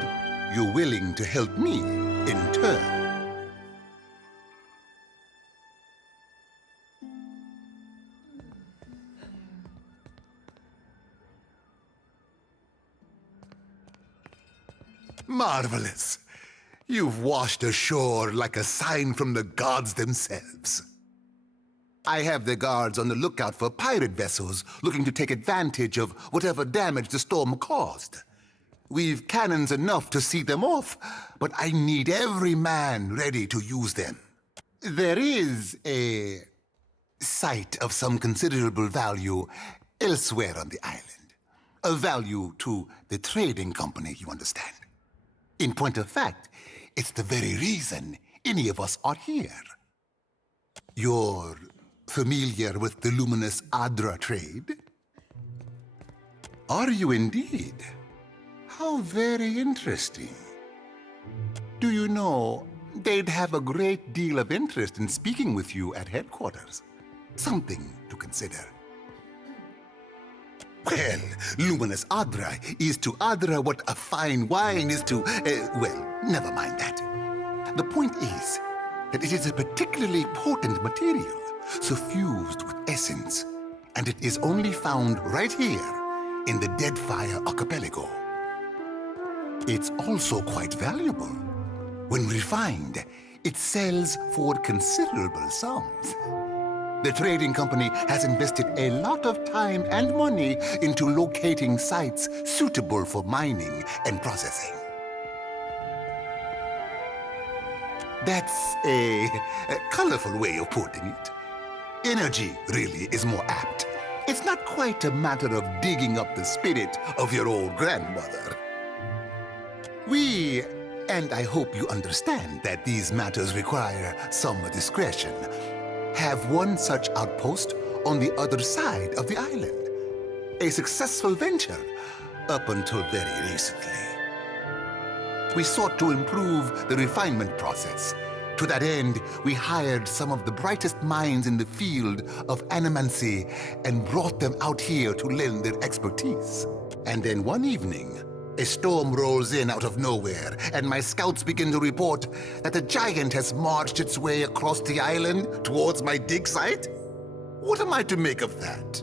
you're willing to help me in turn. Marvelous. You've washed ashore like a sign from the gods themselves. I have the guards on the lookout for pirate vessels looking to take advantage of whatever damage the storm caused. We've cannons enough to see them off, but I need every man ready to use them. There is a site of some considerable value elsewhere on the island. A value to the trading company, you understand. In point of fact, it's the very reason any of us are here. You're familiar with the luminous Adra trade? Are you indeed? How very interesting. Do you know, they'd have a great deal of interest in speaking with you at headquarters. Something to consider. Well, luminous Adra is to Adra what a fine wine is to, well, never mind that. The point is that it is a particularly potent material, suffused with essence, and it is only found right here in the Deadfire archipelago. It's also quite valuable. When refined, it sells for considerable sums. The trading company has invested a lot of time and money into locating sites suitable for mining and processing. That's a colorful way of putting it. Energy, really, is more apt. It's not quite a matter of digging up the spirit of your old grandmother. We, and I hope you understand that these matters require some discretion, have one such outpost on the other side of the island. A successful venture up until very recently. We sought to improve the refinement process. To that end, we hired some of the brightest minds in the field of animancy and brought them out here to lend their expertise. And then one evening, a storm rolls in out of nowhere, and my scouts begin to report that a giant has marched its way across the island towards my dig site. What am I to make of that?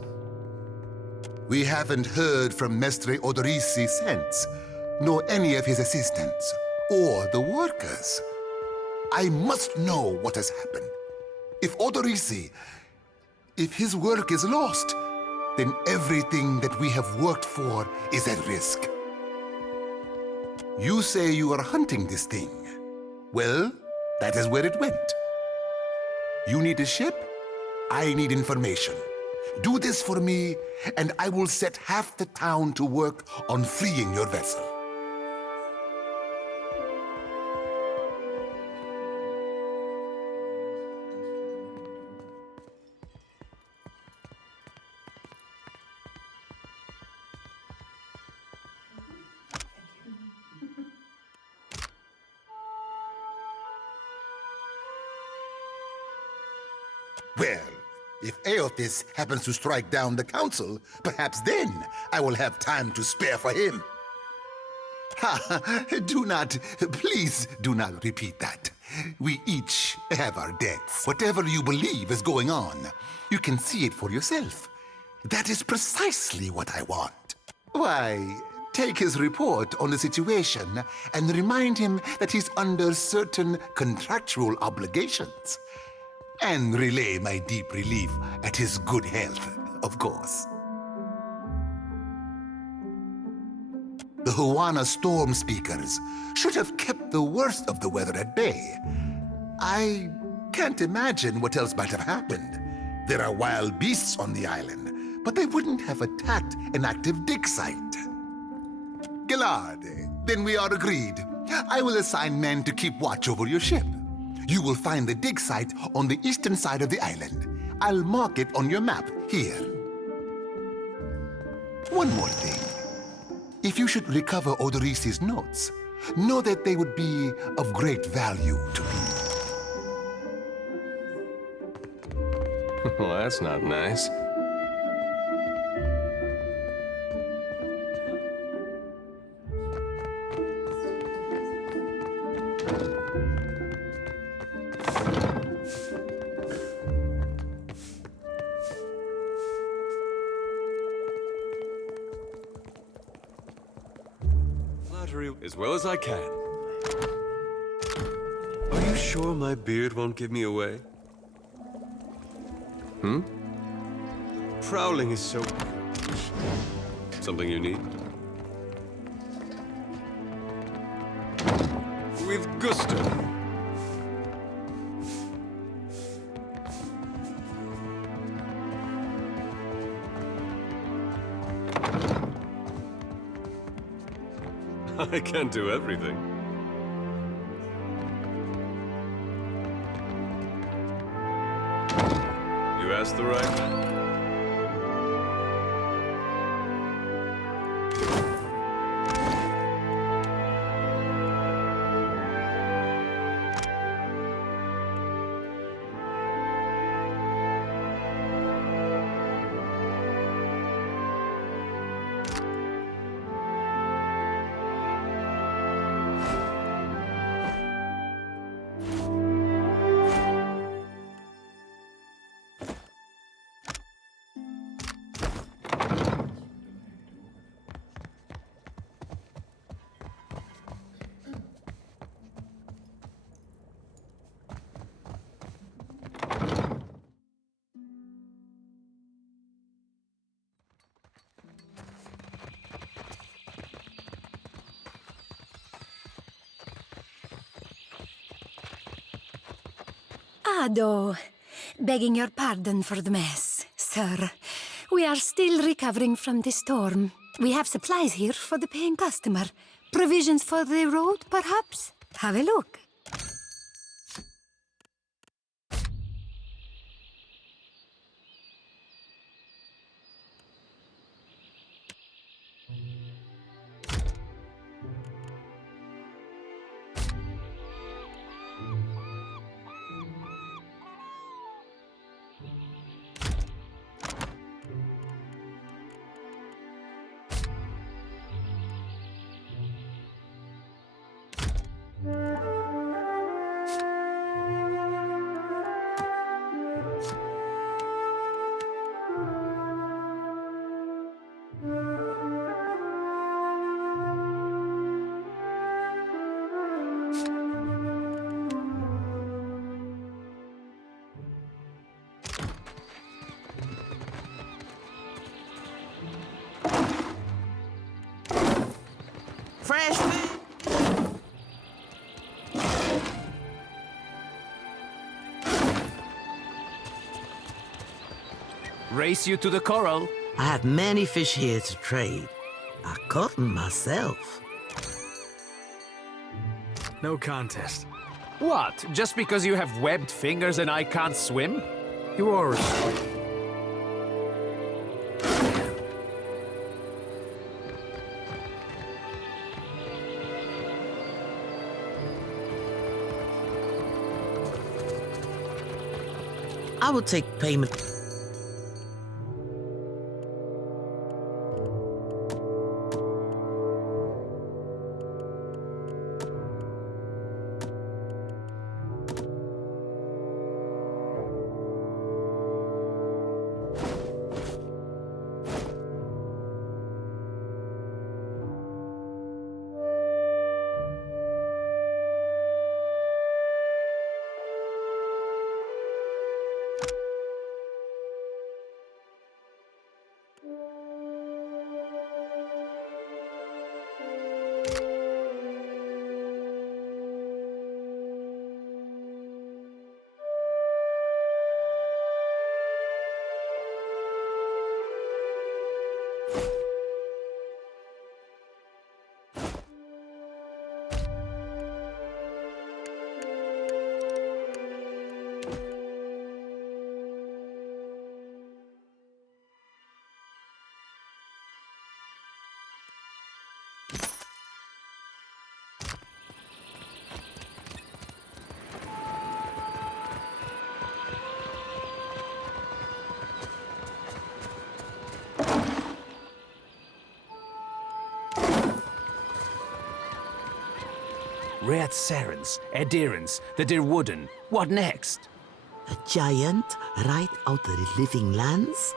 We haven't heard from Mestre Odorisi since, nor any of his assistants, or the workers. I must know what has happened. If Odorisi, if his work is lost, then everything that we have worked for is at risk. You say you are hunting this thing. Well, that is where it went. You need a ship? I need information. Do this for me, and I will set half the town to work on freeing your vessel. Well, if Aothis happens to strike down the council, perhaps then I will have time to spare for him. Ha! Please do not repeat that. We each have our debts. Whatever you believe is going on, you can see it for yourself. That is precisely what I want. Why, take his report on the situation and remind him that he's under certain contractual obligations. And relay my deep relief at his good health, of course. The Huana storm speakers should have kept the worst of the weather at bay. I can't imagine what else might have happened. There are wild beasts on the island, but they wouldn't have attacked an active dig site. Gillard, then we are agreed. I will assign men to keep watch over your ship. You will find the dig site on the eastern side of the island. I'll mark it on your map here. One more thing. If you should recover Odoris's notes, know that they would be of great value to me. Well, that's not nice. Flattery as well as I can. Are you sure my beard won't give me away? Hmm? Prowling is so... Something you need? With gusto. I can't do everything. You asked the right man. Ado, begging your pardon for the mess, sir. We are still recovering from the storm. We have supplies here for the paying customer. Provisions for the road, perhaps? Have a look. Fresh Race you to the coral. I have many fish here to trade. I caught them myself. No contest. What? Just because you have webbed fingers and I can't swim? You are... I will take payment. Red Serens, adherents, the dear wooden. What next? A giant right out of the living lands?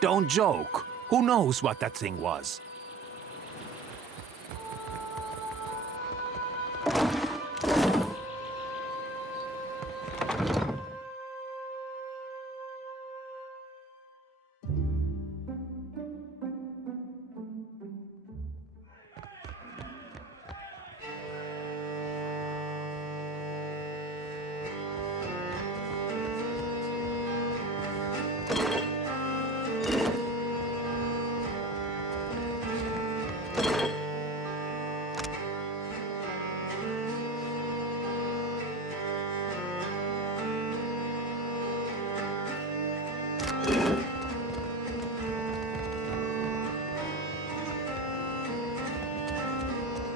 Don't joke. Who knows what that thing was?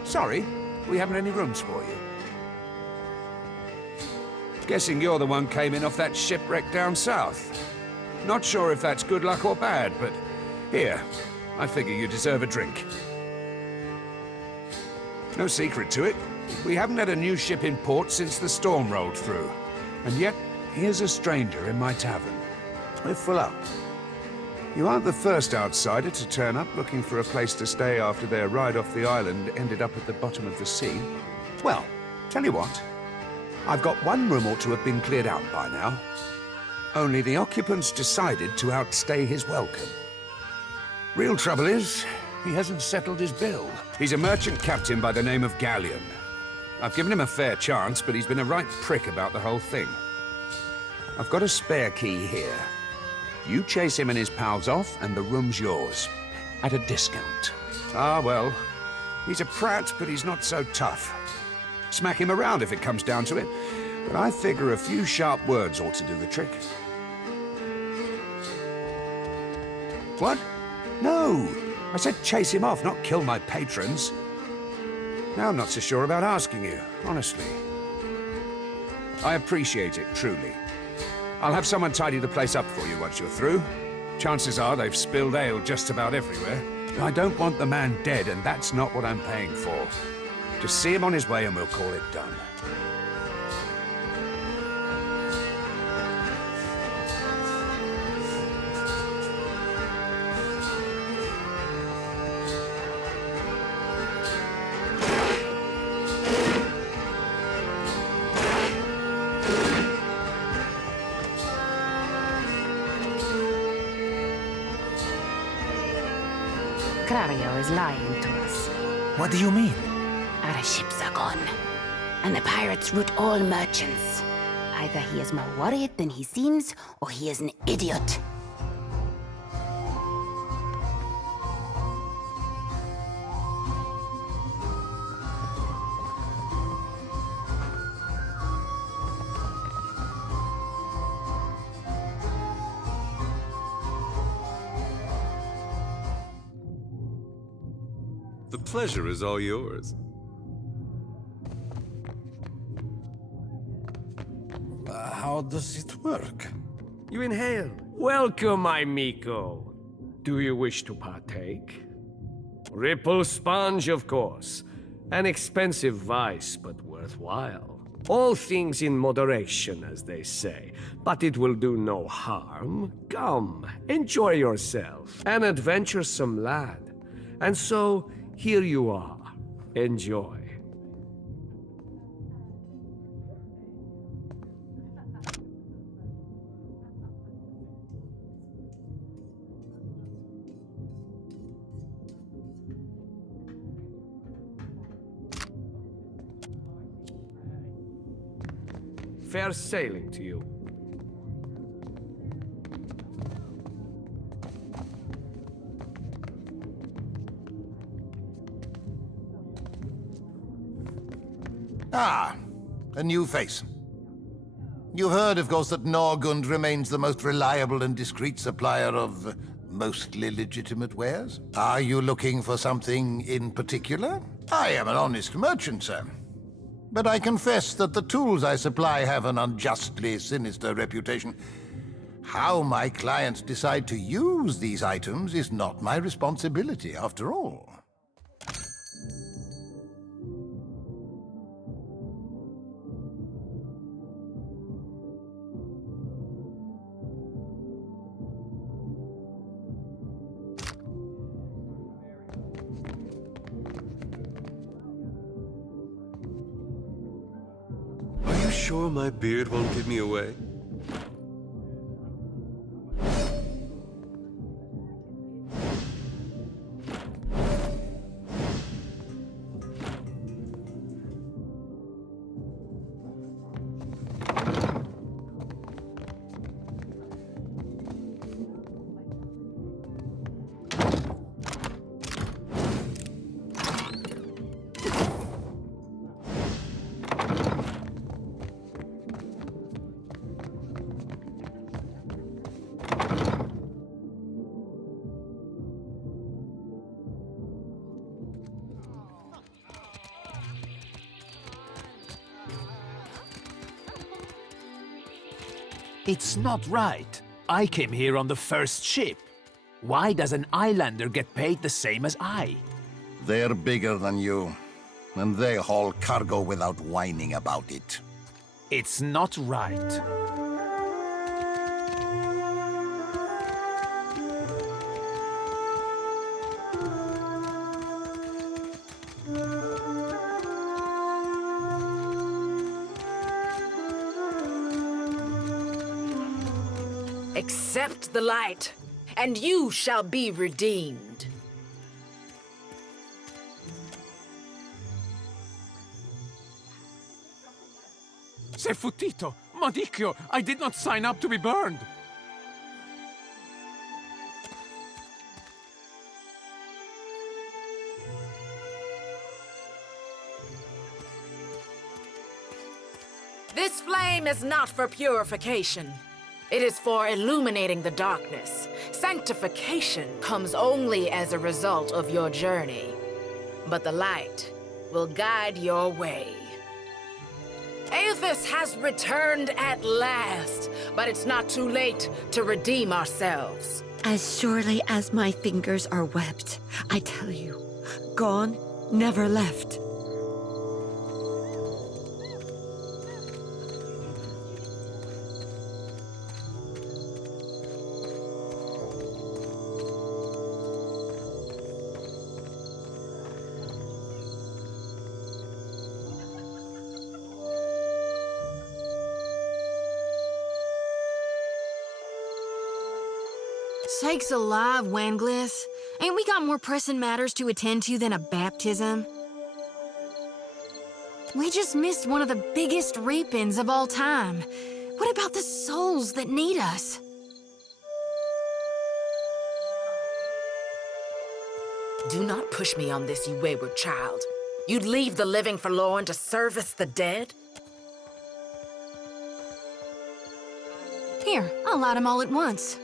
Sorry, we haven't any rooms for you. Guessing you're the one came in off that shipwreck down south. Not sure if that's good luck or bad, but here, I figure you deserve a drink. No secret to it. We haven't had a new ship in port since the storm rolled through. And yet, here's a stranger in my tavern. We're full up. You aren't the first outsider to turn up looking for a place to stay after their ride off the island ended up at the bottom of the sea. Well, tell you what. I've got one room or two have been cleared out by now. Only the occupants decided to outstay his welcome. Real trouble is, he hasn't settled his bill. He's a merchant captain by the name of Galleon. I've given him a fair chance, but he's been a right prick about the whole thing. I've got a spare key here. You chase him and his pals off, and the room's yours. At a discount. Ah, well, he's a prat, but he's not so tough. Smack him around if it comes down to it. But I figure a few sharp words ought to do the trick. What? No! I said chase him off, not kill my patrons. Now I'm not so sure about asking you, honestly. I appreciate it, truly. I'll have someone tidy the place up for you once you're through. Chances are they've spilled ale just about everywhere. I don't want the man dead, and that's not what I'm paying for. Just see him on his way and we'll call it done. Clario is lying to us. What do you mean? Our ships are gone, and the pirates root all merchants. Either he is more worried than he seems, or he is an idiot. The pleasure is all yours. How does it work? You inhale. Welcome, my Miko. Do you wish to partake? Ripple sponge, of course. An expensive vice, but worthwhile. All things in moderation, as they say. But it will do no harm. Come, enjoy yourself. An adventuresome lad. And so, here you are. Enjoy. Fair sailing to you. Ah, a new face. You've heard, of course, that Norgund remains the most reliable and discreet supplier of mostly legitimate wares. Are you looking for something in particular? I am an honest merchant, sir. But I confess that the tools I supply have an unjustly sinister reputation. How my clients decide to use these items is not my responsibility, after all. sure my beard won't give me away? It's not right. I came here on the first ship. Why does an islander get paid the same as I? They're bigger than you, and they haul cargo without whining about it. It's not right. Accept the light, and you shall be redeemed. Se futito! Madicchio! I did not sign up to be burned! This flame is not for purification. It is for illuminating the darkness. Sanctification comes only as a result of your journey. But the light will guide your way. Aethys has returned at last, but it's not too late to redeem ourselves. As surely as my fingers are webbed, I tell you, gone, never left. Sakes alive, Wanglis. Ain't we got more pressing matters to attend to than a baptism? We just missed one of the biggest reapings of all time. What about the souls that need us? Do not push me on this, you wayward child. You'd leave the living forlorn to service the dead? Here, I'll light them all at once.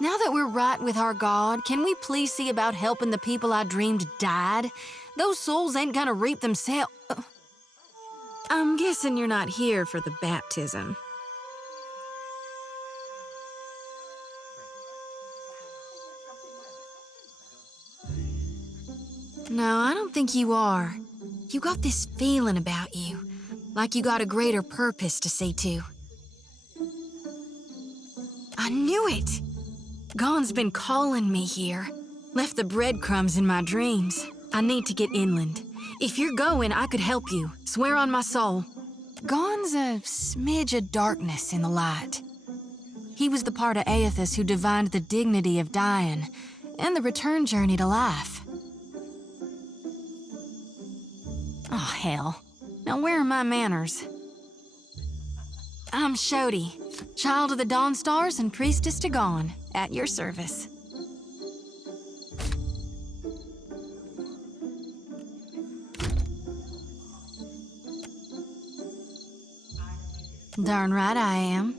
Now that we're right with our God, can we please see about helping the people I dreamed died? Those souls ain't gonna reap themselves. I'm guessing you're not here for the baptism. No, I don't think you are. You got this feeling about you, like you got a greater purpose to see to. I knew it! Gon's been calling me here. Left the breadcrumbs in my dreams. I need to get inland. If you're going, I could help you. Swear on my soul. Gon's a smidge of darkness in the light. He was the part of Aethys who divined the dignity of dying and the return journey to life. Oh, hell. Now where are my manners? I'm Shodi, child of the Dawn Stars and priestess to Gon, at your service. Darn right I am.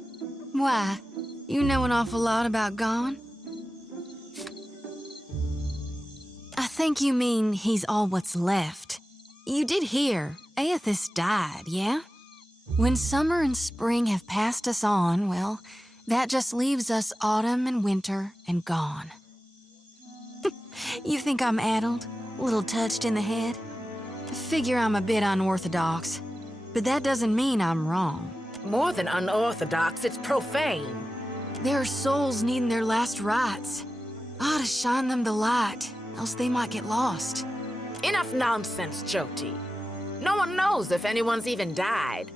Why? You know an awful lot about Gon? I think you mean he's all what's left. You did hear, Aethys died, yeah? When summer and spring have passed us on, well, that just leaves us autumn and winter and gone. You think I'm addled? A little touched in the head? I figure I'm a bit unorthodox, but that doesn't mean I'm wrong. More than unorthodox, it's profane. There are souls needing their last rites. I ought to shine them the light, else they might get lost. Enough nonsense, Jyoti. No one knows if anyone's even died.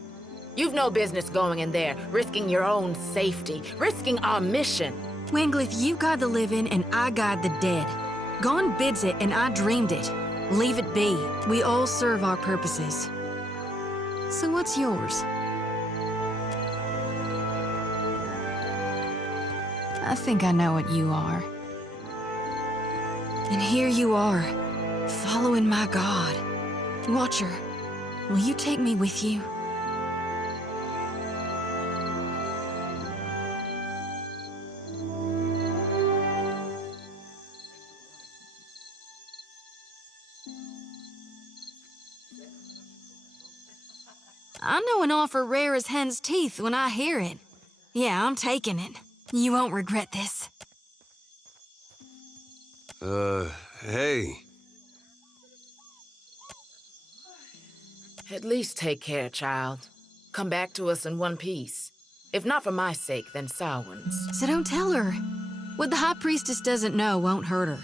You've no business going in there, risking your own safety, risking our mission. Wenglyth, you guide the living and I guide the dead. Gon bids it and I dreamed it. Leave it be. We all serve our purposes. So what's yours? I think I know what you are. And here you are, following my God. Watcher, will you take me with you? I know an offer rare as hen's teeth when I hear it. Yeah, I'm taking it. You won't regret this. Hey. At least take care, child. Come back to us in one piece. If not for my sake, then Samhain's. So don't tell her. What the High Priestess doesn't know won't hurt her.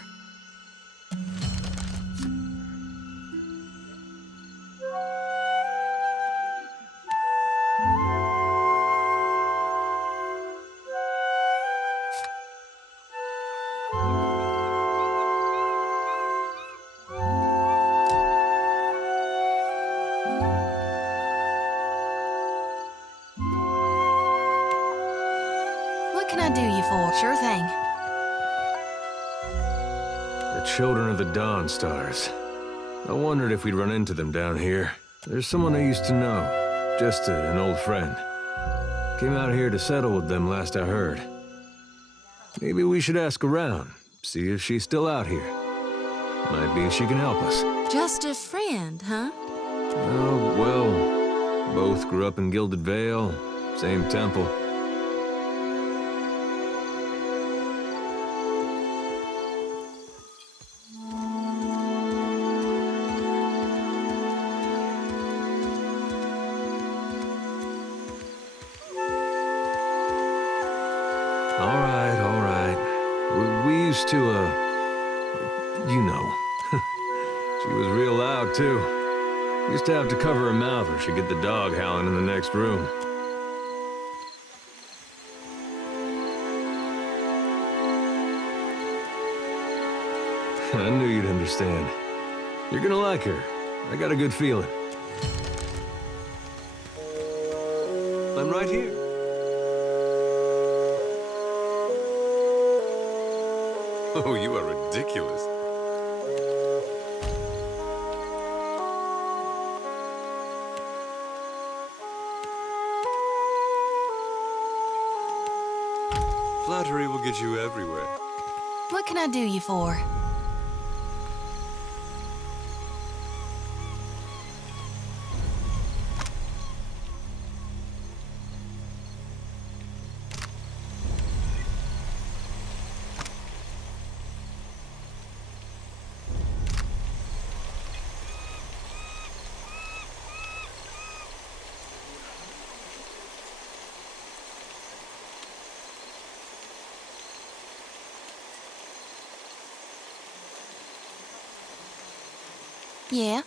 What can I do you for? Sure thing. The Children of the Dawn Stars. I wondered if we'd run into them down here. There's someone I used to know. Just an old friend. Came out here to settle with them last I heard. Maybe we should ask around, see if she's still out here. Might be she can help us. Just a friend, huh? Oh, well, both grew up in Gilded Vale, same temple. All right. We used to, you know. She was real loud, too. Used to have to cover her mouth or she'd get the dog howling in the next room. I knew you'd understand. You're gonna like her. I got a good feeling. I'm right here. Oh, you are ridiculous. Flattery will get you everywhere. What can I do you for? Yeah?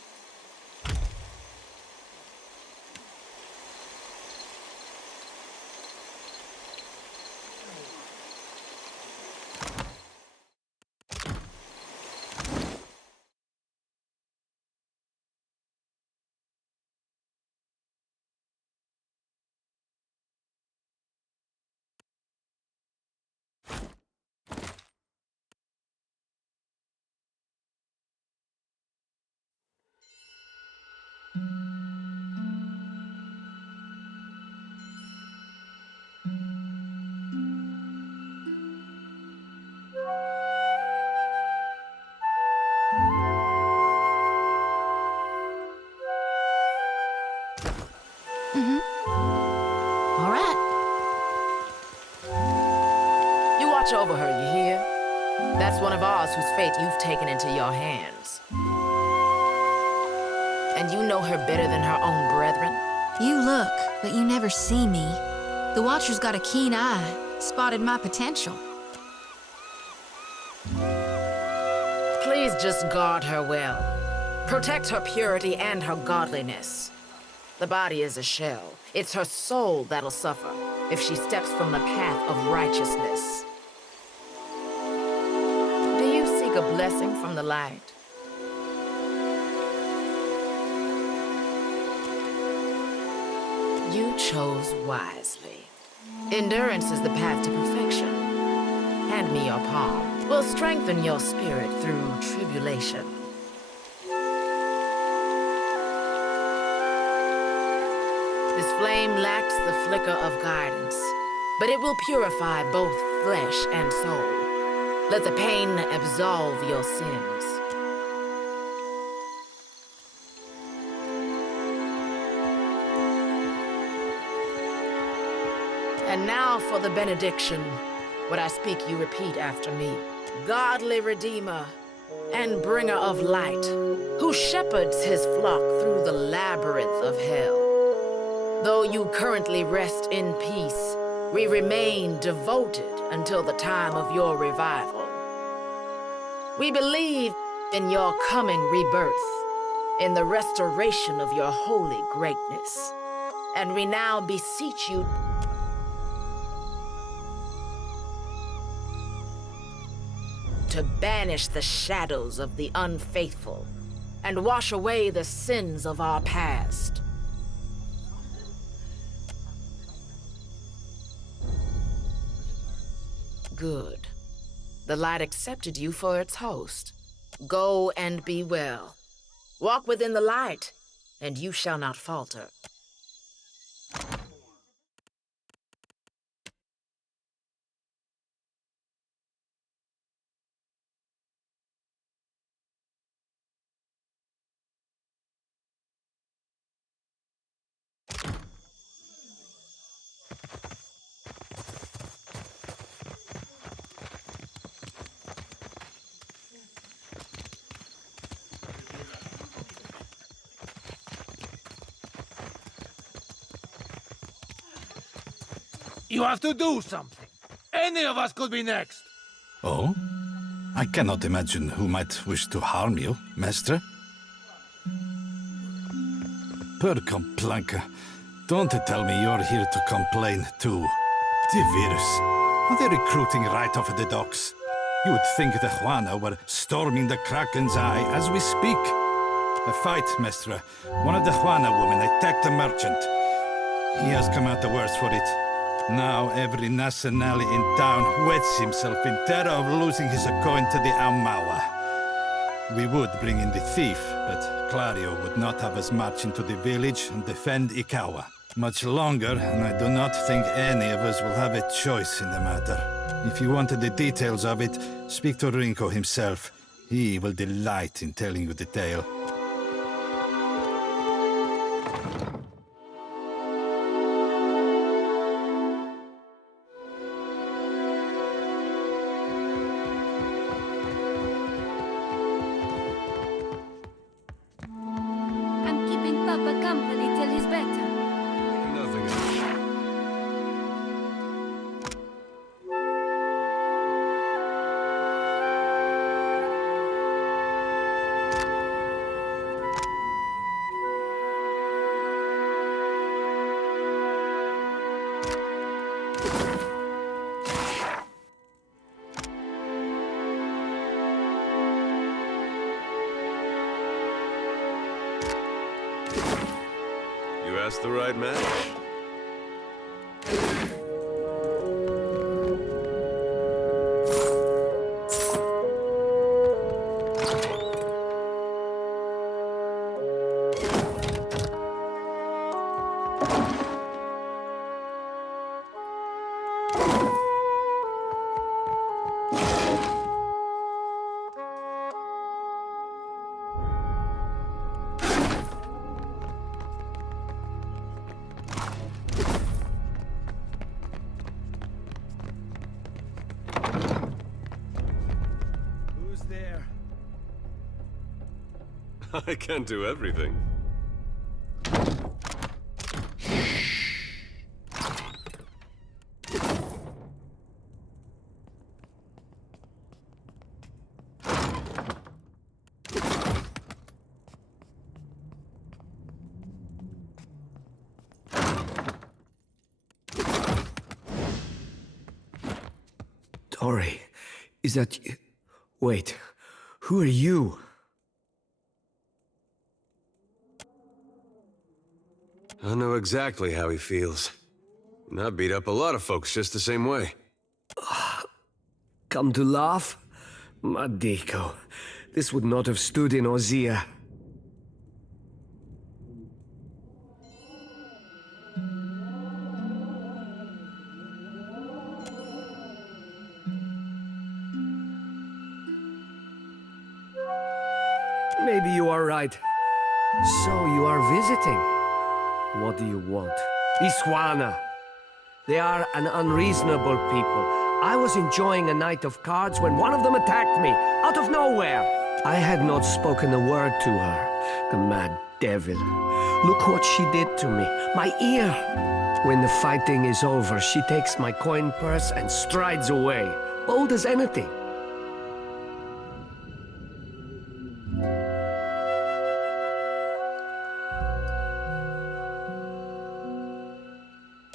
Watch over her, you hear? That's one of ours whose fate you've taken into your hands. And you know her better than her own brethren? You look, but you never see me. The Watcher's got a keen eye, spotted my potential. Please just guard her well. Protect her purity and her godliness. The body is a shell. It's her soul that'll suffer if she steps from the path of righteousness. Do you seek a blessing from the light? You chose wisely. Endurance is the path to perfection. Hand me your palm. We'll strengthen your spirit through tribulation. This flame lacks the flicker of guidance, but it will purify both flesh and soul. Let the pain absolve your sins. And now for the benediction. What I speak, you repeat after me. Godly Redeemer and bringer of light, who shepherds his flock through the labyrinth of hell. Though you currently rest in peace, we remain devoted until the time of your revival. We believe in your coming rebirth, in the restoration of your holy greatness. And we now beseech you to banish the shadows of the unfaithful and wash away the sins of our past. Good. The light accepted you for its host. Go and be well. Walk within the light, and you shall not falter. You have to do something. Any of us could be next. Oh? I cannot imagine who might wish to harm you, Master. Per complanca. Don't tell me you're here to complain, too. The virus. Are they recruiting right off the docks? You would think the Juana were storming the Kraken's Eye as we speak. A fight, Mestre. One of the Juana women attacked a merchant. He has come out the worse for it. Now every Nasanali in town wets himself in terror of losing his coin to the Aumaua. We would bring in the thief, but Clario would not have us march into the village and defend Ikawa much longer, and I do not think any of us will have a choice in the matter. If you wanted the details of it, speak to Rinko himself. He will delight in telling you the tale. I'm keeping Papa company till he's better. Nothing else. You asked the right man. I can't do everything. Tori, is that you? Wait, who are you? I know exactly how he feels. And I beat up a lot of folks just the same way. Come to laugh? Madiko, this would not have stood in Ozia. Maybe you are right. So you are visiting? What do you want? Iswana. They are an unreasonable people. I was enjoying a night of cards when one of them attacked me, out of nowhere. I had not spoken a word to her. The mad devil. Look what she did to me. My ear. When the fighting is over, she takes my coin purse and strides away. Bold as anything.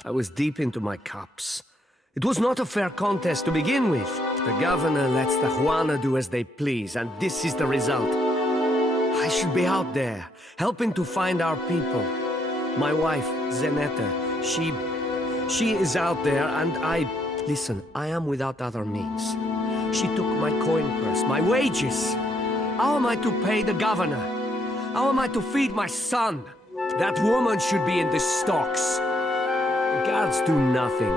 I was deep into my cups. It was not a fair contest to begin with. The governor lets the Juana do as they please, and this is the result. I should be out there, helping to find our people. My wife, Zenetta, she is out there, and listen, I am without other means. She took my coin purse, my wages. How am I to pay the governor? How am I to feed my son? That woman should be in the stocks. The guards do nothing.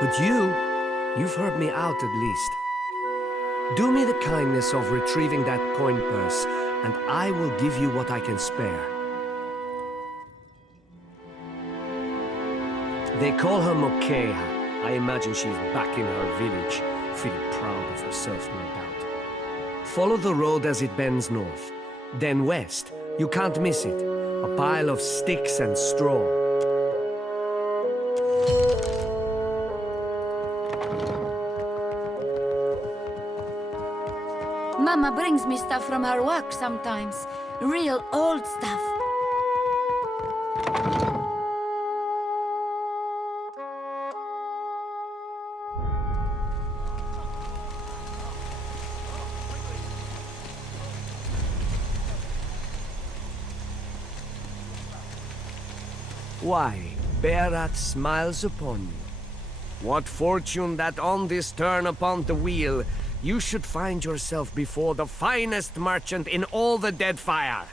But you've heard me out at least. Do me the kindness of retrieving that coin purse, and I will give you what I can spare. They call her Mokeha. I imagine she's back in her village, feeling proud of herself, no doubt. Follow the road as it bends north, then west. You can't miss it. A pile of sticks and straw. Mama brings me stuff from her work sometimes. Real old stuff. Why, Berat smiles upon you. What fortune that on this turn upon the wheel, you should find yourself before the finest merchant in all the Deadfire.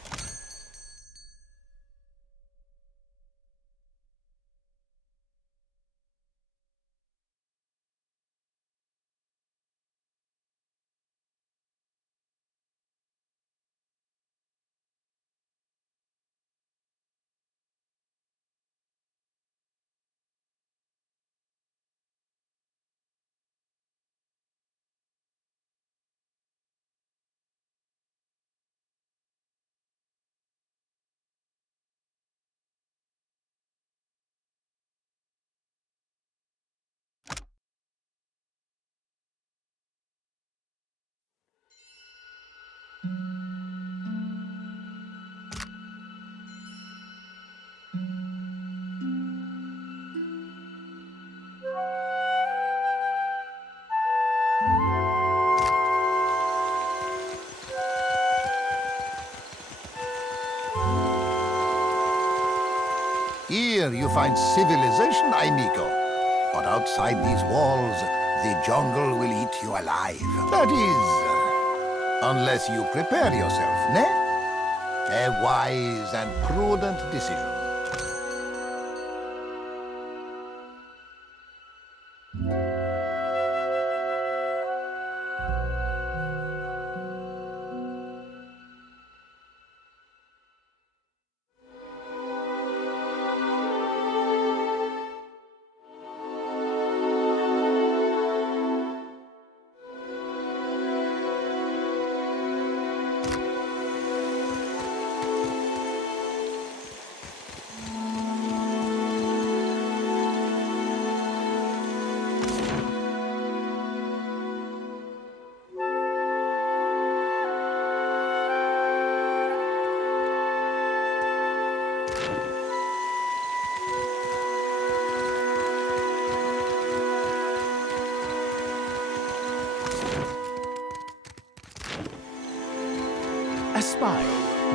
Here you find civilization, amigo. But outside these walls, the jungle will eat you alive. That is, unless you prepare yourself, ne? A wise and prudent decision.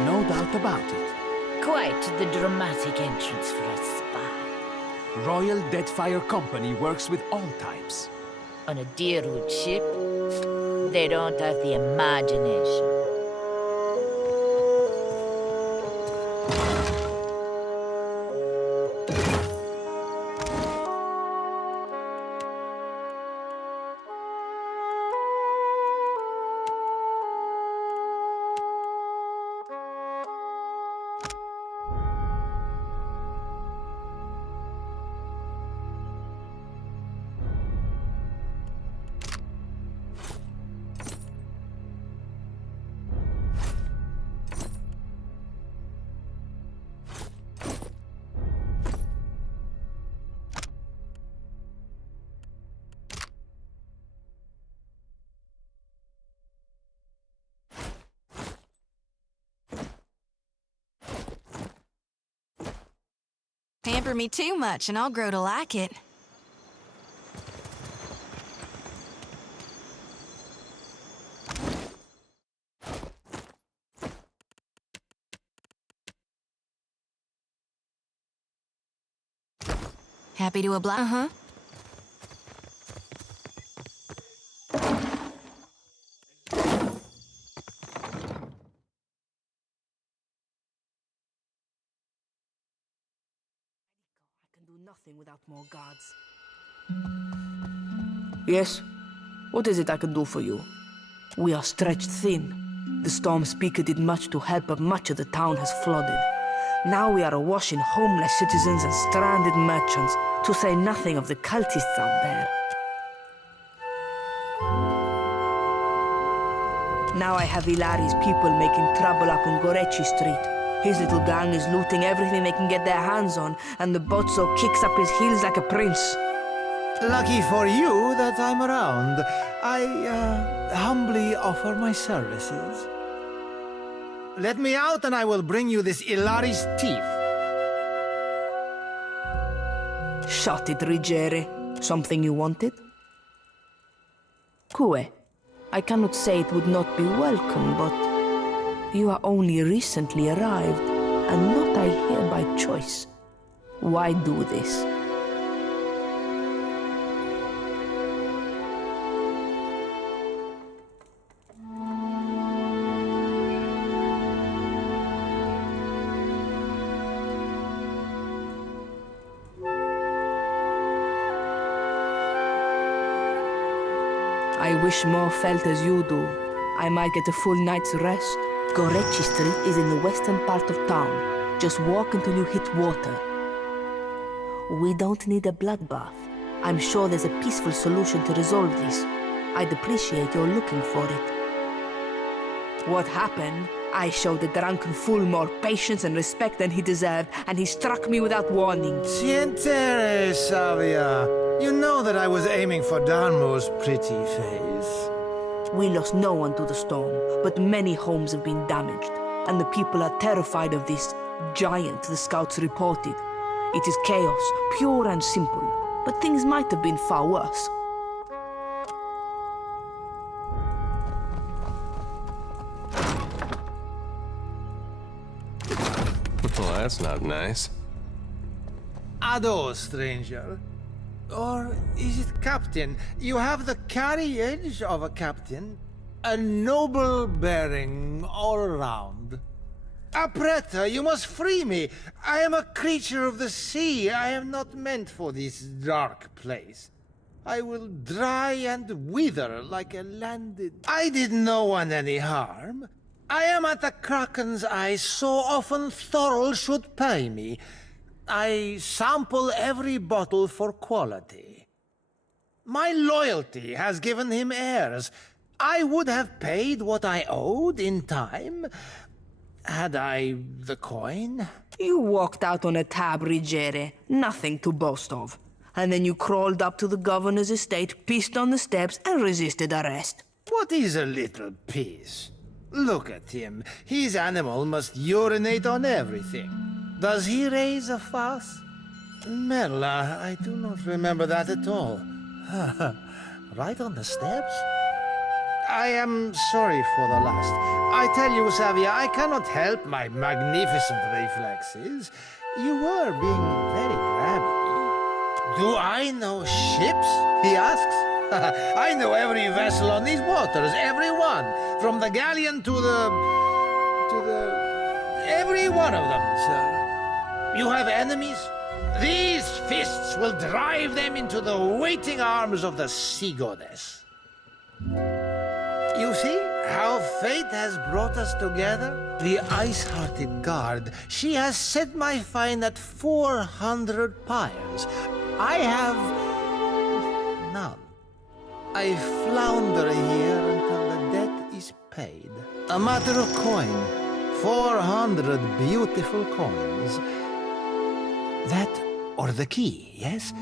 No doubt about it. Quite the dramatic entrance for a spy. Royal Deadfire Company works with all types. On a Deerwood ship, they don't have the imagination. Pamper me too much and I'll grow to like it. Happy to oblige? Uh-huh. Nothing without more guards. Yes? What is it I can do for you? We are stretched thin. The storm speaker did much to help, but much of the town has flooded. Now we are awash in homeless citizens and stranded merchants, to say nothing of the cultists out there. Now I have Ilari's people making trouble up on Gorechi Street. His little gang is looting everything they can get their hands on, and the Bozzo kicks up his heels like a prince. Lucky for you that I'm around. I humbly offer my services. Let me out and I will bring you this Ilari's teeth. Shut it, Rigere. Something you wanted? Kue, I cannot say it would not be welcome, but you are only recently arrived, and not I here by choice. Why do this? I wish more felt as you do. I might get a full night's rest. Gorechi Street is in the western part of town. Just walk until you hit water. We don't need a bloodbath. I'm sure there's a peaceful solution to resolve this. I'd appreciate your looking for it. What happened? I showed the drunken fool more patience and respect than he deserved, and he struck me without warning. Sientere, Savia. You know that I was aiming for Darmo's pretty face. We lost no one to the storm, but many homes have been damaged, and the people are terrified of this giant the scouts reported. It is chaos, pure and simple, but things might have been far worse. Well, that's not nice. Ado, stranger. Or is it captain? You have the carriage of a captain. A noble bearing all around. Apretta, you must free me. I am a creature of the sea. I am not meant for this dark place. I will dry and wither like a landed... I did no one any harm. I am at the Kraken's eye so often Thorol should pay me. I sample every bottle for quality. My loyalty has given him heirs. I would have paid what I owed in time, had I the coin. You walked out on a tab, Rigere. Nothing to boast of. And then you crawled up to the governor's estate, pissed on the steps, and resisted arrest. What is a little piss? Look at him. His animal must urinate on everything. Does he raise a fuss? Merla, I do not remember that at all. Right on the steps? I am sorry for the last. I tell you, Savia, I cannot help my magnificent reflexes. You were being very grabby. Do I know ships? He asks. I know every vessel on these waters, every one. From the galleon to the... every one of them, sir. You have enemies? These fists will drive them into the waiting arms of the sea goddess. You see how fate has brought us together? The ice-hearted guard, she has set my fine at 400 pyres. I have none. I flounder here until the debt is paid. A matter of coin. 400 beautiful coins. That or the key, yes?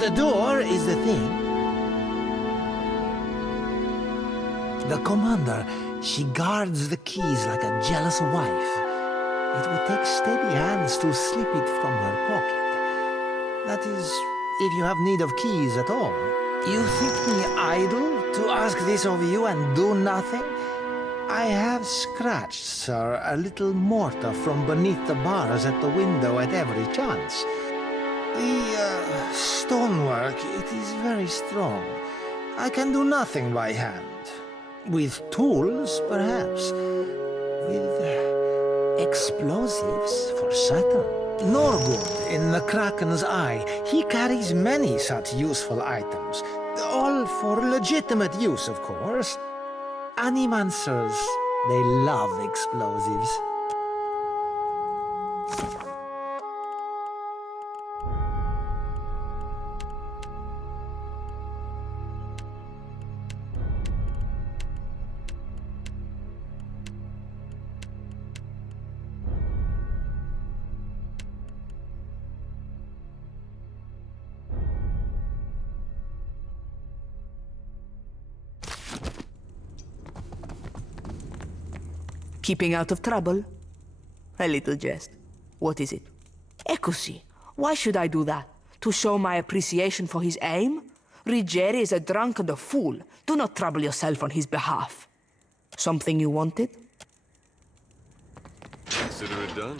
The door is the thing. The commander, she guards the keys like a jealous wife. It would take steady hands to slip it from her pocket. That is, if you have need of keys at all. You think me idle to ask this of you and do nothing? I have scratched, sir, a little mortar from beneath the bars at the window at every chance. The stonework, it is very strong. I can do nothing by hand. With tools, perhaps. With explosives, for certain. Norgund, in the Kraken's eye, he carries many such useful items. All for legitimate use, of course. Animancers, they love explosives. Keeping out of trouble? A little jest. What is it? Eccoci. Why should I do that? To show my appreciation for his aim? Ruggieri is a drunk and a fool. Do not trouble yourself on his behalf. Something you wanted? Consider it done.